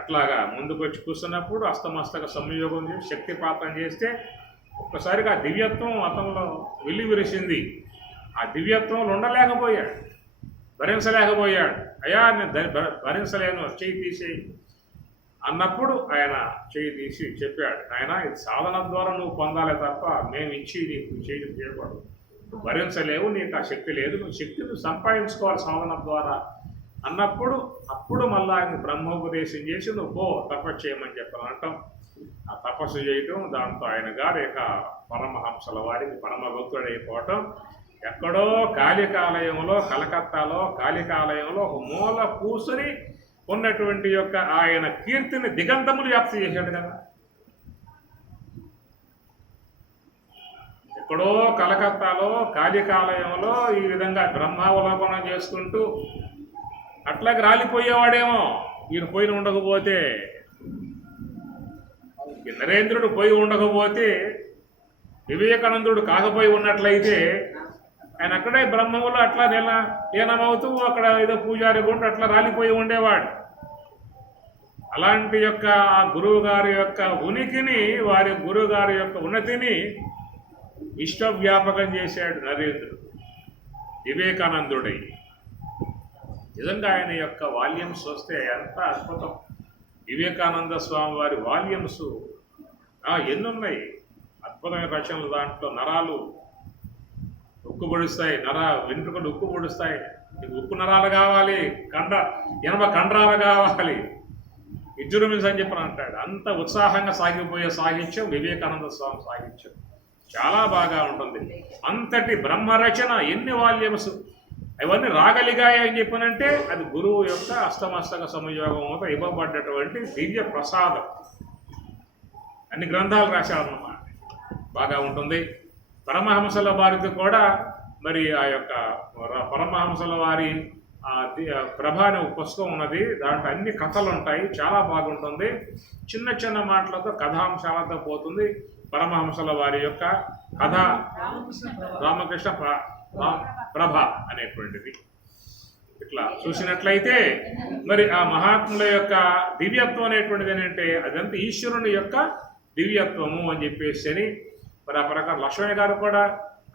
అట్లాగా ముందుకు వచ్చి కూర్చున్నప్పుడు అస్తమస్తక సంయోగం చేసి శక్తిపాతం చేస్తే ఒక్కసారిగా ఆ దివ్యత్వం అతనిలో వెల్లివిరిసింది. ఆ దివ్యత్వంలో ఉండలేకపోయాడు, భరించలేకపోయాడు. అయ్యా నేను భరించలేను, చేయి తీసేయి అన్నప్పుడు ఆయన చేయి తీసి చెప్పాడు, ఆయన ఇది సాధన ద్వారా నువ్వు పొందాలే తప్ప మేము ఇచ్చి నీకు చేయకూడదు. నువ్వు భరించలేవు, నీకు ఆ శక్తి లేదు, నువ్వు శక్తిని సంపాదించుకోవాలి సాధన ద్వారా అన్నప్పుడు అప్పుడు మళ్ళీ ఆయన బ్రహ్మోపదేశం చేసి నువ్వు పో తపస్సు చేయమని చెప్పాను అంటాం. ఆ తపస్సు చేయటం, దాంతో ఆయన గారు ఇక పరమహంసల వారికి పరమ భక్తుడైపోవటం. ఎక్కడో కాళికాలయంలో, కలకత్తాలో కాళికాలయంలో ఒక మూల కూసుని ఉన్నటువంటి యొక్క ఆయన కీర్తిని దిగంతములు వ్యాప్తి చేశాడు కదా. ఎక్కడో కలకత్తాలో కాళికాలయంలో ఈ విధంగా బ్రహ్మావలోకనం చేసుకుంటూ అట్లాగే రాలిపోయేవాడేమో ఈయన పోయి ఉండకపోతే. నరేంద్రుడు పోయి ఉండకపోతే, వివేకానందుడు కాకపోయి ఉన్నట్లయితే ఆయన అక్కడే బ్రహ్మములో అట్లా లీనమవుతూ అక్కడ ఏదో పూజారి గుండు అట్లా రాలిపోయి ఉండేవాడు. అలాంటి యొక్క ఆ గురువు గారి యొక్క ఉనికిని, వారి గురువు గారి యొక్క ఉన్నతిని విశ్వవ్యాపకం చేశాడు నరేంద్రుడు వివేకానందుడై. నిజంగా ఆయన యొక్క వాల్యూమ్స్ వస్తే ఎంత అద్భుతం. వివేకానంద స్వామి వారి వాల్యూమ్స్ ఎన్నున్నాయి, అద్భుతమైన రచనలు. దాంట్లో నరాలు ఉక్కు పొడుస్తాయి, వెంట్రుకలు ఉక్కు పొడుస్తాయి. నీకు ఉక్కు నరాలు కావాలి, ఎనభ కండరాలు కావాలి, విజృంభించ అని చెప్పని అంటాడు. అంత ఉత్సాహంగా సాగిపోయే సాహిత్యం వివేకానంద స్వామి సాహిత్యం చాలా బాగా ఉంటుంది. అంతటి బ్రహ్మరచన, ఎన్ని వాల్యూమ్స్ అవన్నీ రాగలిగాయి అని చెప్పనంటే అది గురువు యొక్క అష్టమస్తక సంయోగంతో ఇవ్వబడ్డటువంటి దివ్య ప్రసాదం. అన్ని గ్రంథాలు రాశారన్నమాట, బాగా ఉంటుంది. పరమహంసల వారికి కూడా మరి ఆ యొక్క పరమహంసల వారి ప్రభ అనే పుస్తకం ఉన్నది. దాంట్లో అన్ని కథలు ఉంటాయి, చాలా బాగుంటుంది. చిన్న చిన్న మాటలతో కథాంశాలతో పోతుంది. పరమహంసల వారి యొక్క కథ రామకృష్ణ ప్రభ అనేటువంటిది. ఇట్లా చూసినట్లయితే మరి ఆ మహాత్ముల యొక్క దివ్యత్వం అనేటువంటిది ఏంటంటే అదంతా ఈశ్వరుని యొక్క దివ్యత్వము అని చెప్పేసి మరి ఆ ప్రకారం లక్ష్మణ్ గారు కూడా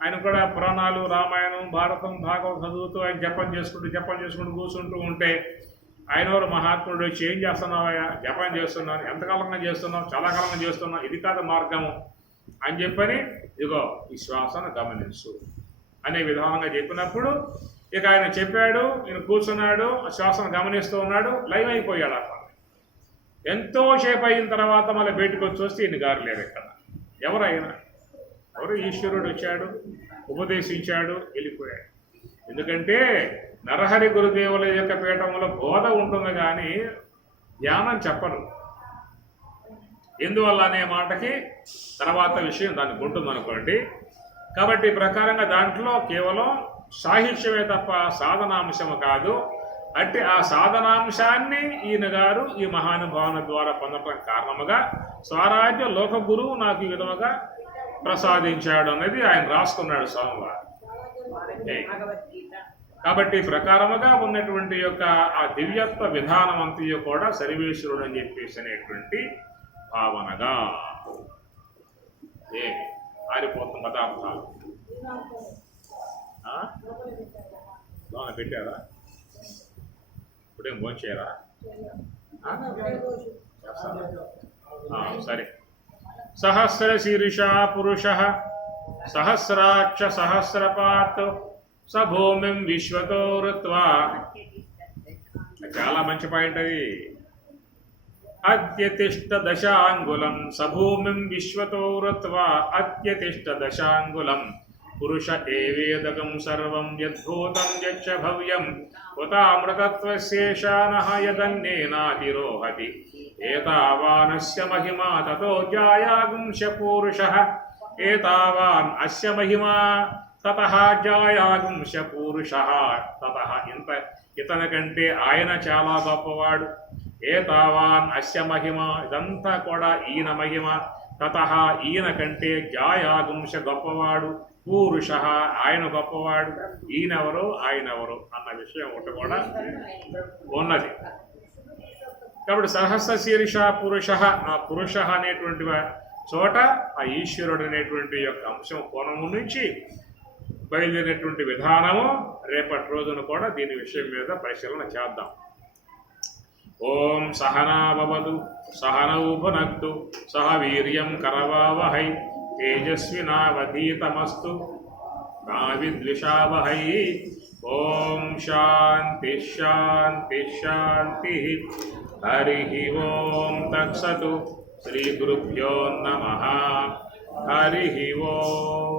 ఆయన కూడా పురాణాలు, రామాయణం, భారతం, భాగవతం చదువుతూ ఆయన జపం చేసుకుంటూ కూర్చుంటూ ఉంటే ఆయన వారు మహాత్ముడు వచ్చి ఏం చేస్తున్నావా? జపం చేస్తున్నాను. ఎంతకాలంగా చేస్తున్నావు? చాలా కాలంగా చేస్తున్నావు. ఇది కాదు మార్గము అని చెప్పని, ఇదిగో ఈ శ్వాసను గమనించు అనే విధానంగా చెప్పినప్పుడు ఇక ఆయన చెప్పాడు. ఈయన కూర్చున్నాడు, శ్వాసను గమనిస్తూ ఉన్నాడు, లైవ్ అయిపోయాడు. అక్కడ ఎంతో సేపు అయిన తర్వాత మళ్ళీ బయటకు వచ్చి వస్తే ఈయన గారు లేరు. ఇక్కడ ఎవరు ఈశ్వరుడు వచ్చాడు, ఉపదేశించాడు, వెళ్ళిపోయాడు. ఎందుకంటే నరహరి గురుదేవుల యొక్క పీఠంలో బోధ ఉంటుంది కానీ ధ్యానం చెప్పరు. ఎందువల్ల అనే మాటకి తర్వాత విషయం దానికి ఉంటుంది అనుకోండి. కాబట్టి ఈ ప్రకారంగా దాంట్లో కేవలం సాహిత్యమే తప్ప సాధనాంశము కాదు. అంటే ఆ సాధనాంశాన్ని ఈయన గారు ఈ మహానుభావుని ద్వారా పొందడం కారణముగా స్వరాజ్య లోక గురువు నాకు ఈ విధముగా ప్రసాదించాడు అనేది ఆయన రాసుకున్నాడు స్వామివారు. కాబట్టి ప్రకారముగా ఉన్నటువంటి యొక్క ఆ దివ్యత్వ విధానం అంతయు కూడా సర్వేశ్వరుడు అని చెప్పేసి అనేటువంటి భావనగా ఆరిపోతున్న పదార్థాలు పెట్టారా? ఇప్పుడేం భోంచేయరా సరే. సహస్రశీర్షా పురుష సహస్రాక్ష సహస్రపాత్ స భూమిం విశ్వతో ఋత్వా. చాలా మంచి పాయింట్ అది. అత్యతిష్ట దశాంగులం సభూమిం విశ్వతో ఋత్వా అత్యతిష్ట దశాంగులం పురుష ఏవేదకం సర్వం యద్భూతం యచ్చ భవ్యం ఉతామృతత్వశేషానః యదన్నేనాతిరోహతి ఏతావానస్య మహిమా తతో జాయాగుంశ పూరుషః ఏతావాన్ అస్య మహిమా తతః జాయాగుంశ పూరుషః. తతః ఇతని కంటే ఆయన చాలా గొప్పవాడు. ఏతావాన్ అస్య మహిమ ఇదంతా కూడా ఈయన మహిమ. తతః ఈయన కంటే జాయాగుంశ గొప్పవాడు. పూరుష ఆయన గొప్పవాడు. ఈయనెవరు ఆయనెవరు అన్న విషయం ఒకటి కూడా ఉన్నది. కాబట్టి సహస్రశీర్ష పురుష, ఆ పురుష అనేటువంటి చోట ఆ ఈశ్వరుడు అనేటువంటి యొక్క అంశం కోణము నుంచి బయలుదేరేటువంటి విధానము రేపటి రోజున కూడా దీని విషయం మీద పరిశీలన చేద్దాం. ఓం సహనాభవతు సహనౌ భునక్తు సహ వీర్యం కరవావహై తేజస్వినావధీతమస్తు మా విద్విషావహై. ఓం శాంతి శాంతి శాంతి. హరి ఓం తత్సతు. శ్రీ గురుభ్యో నమః. హరి ఓం.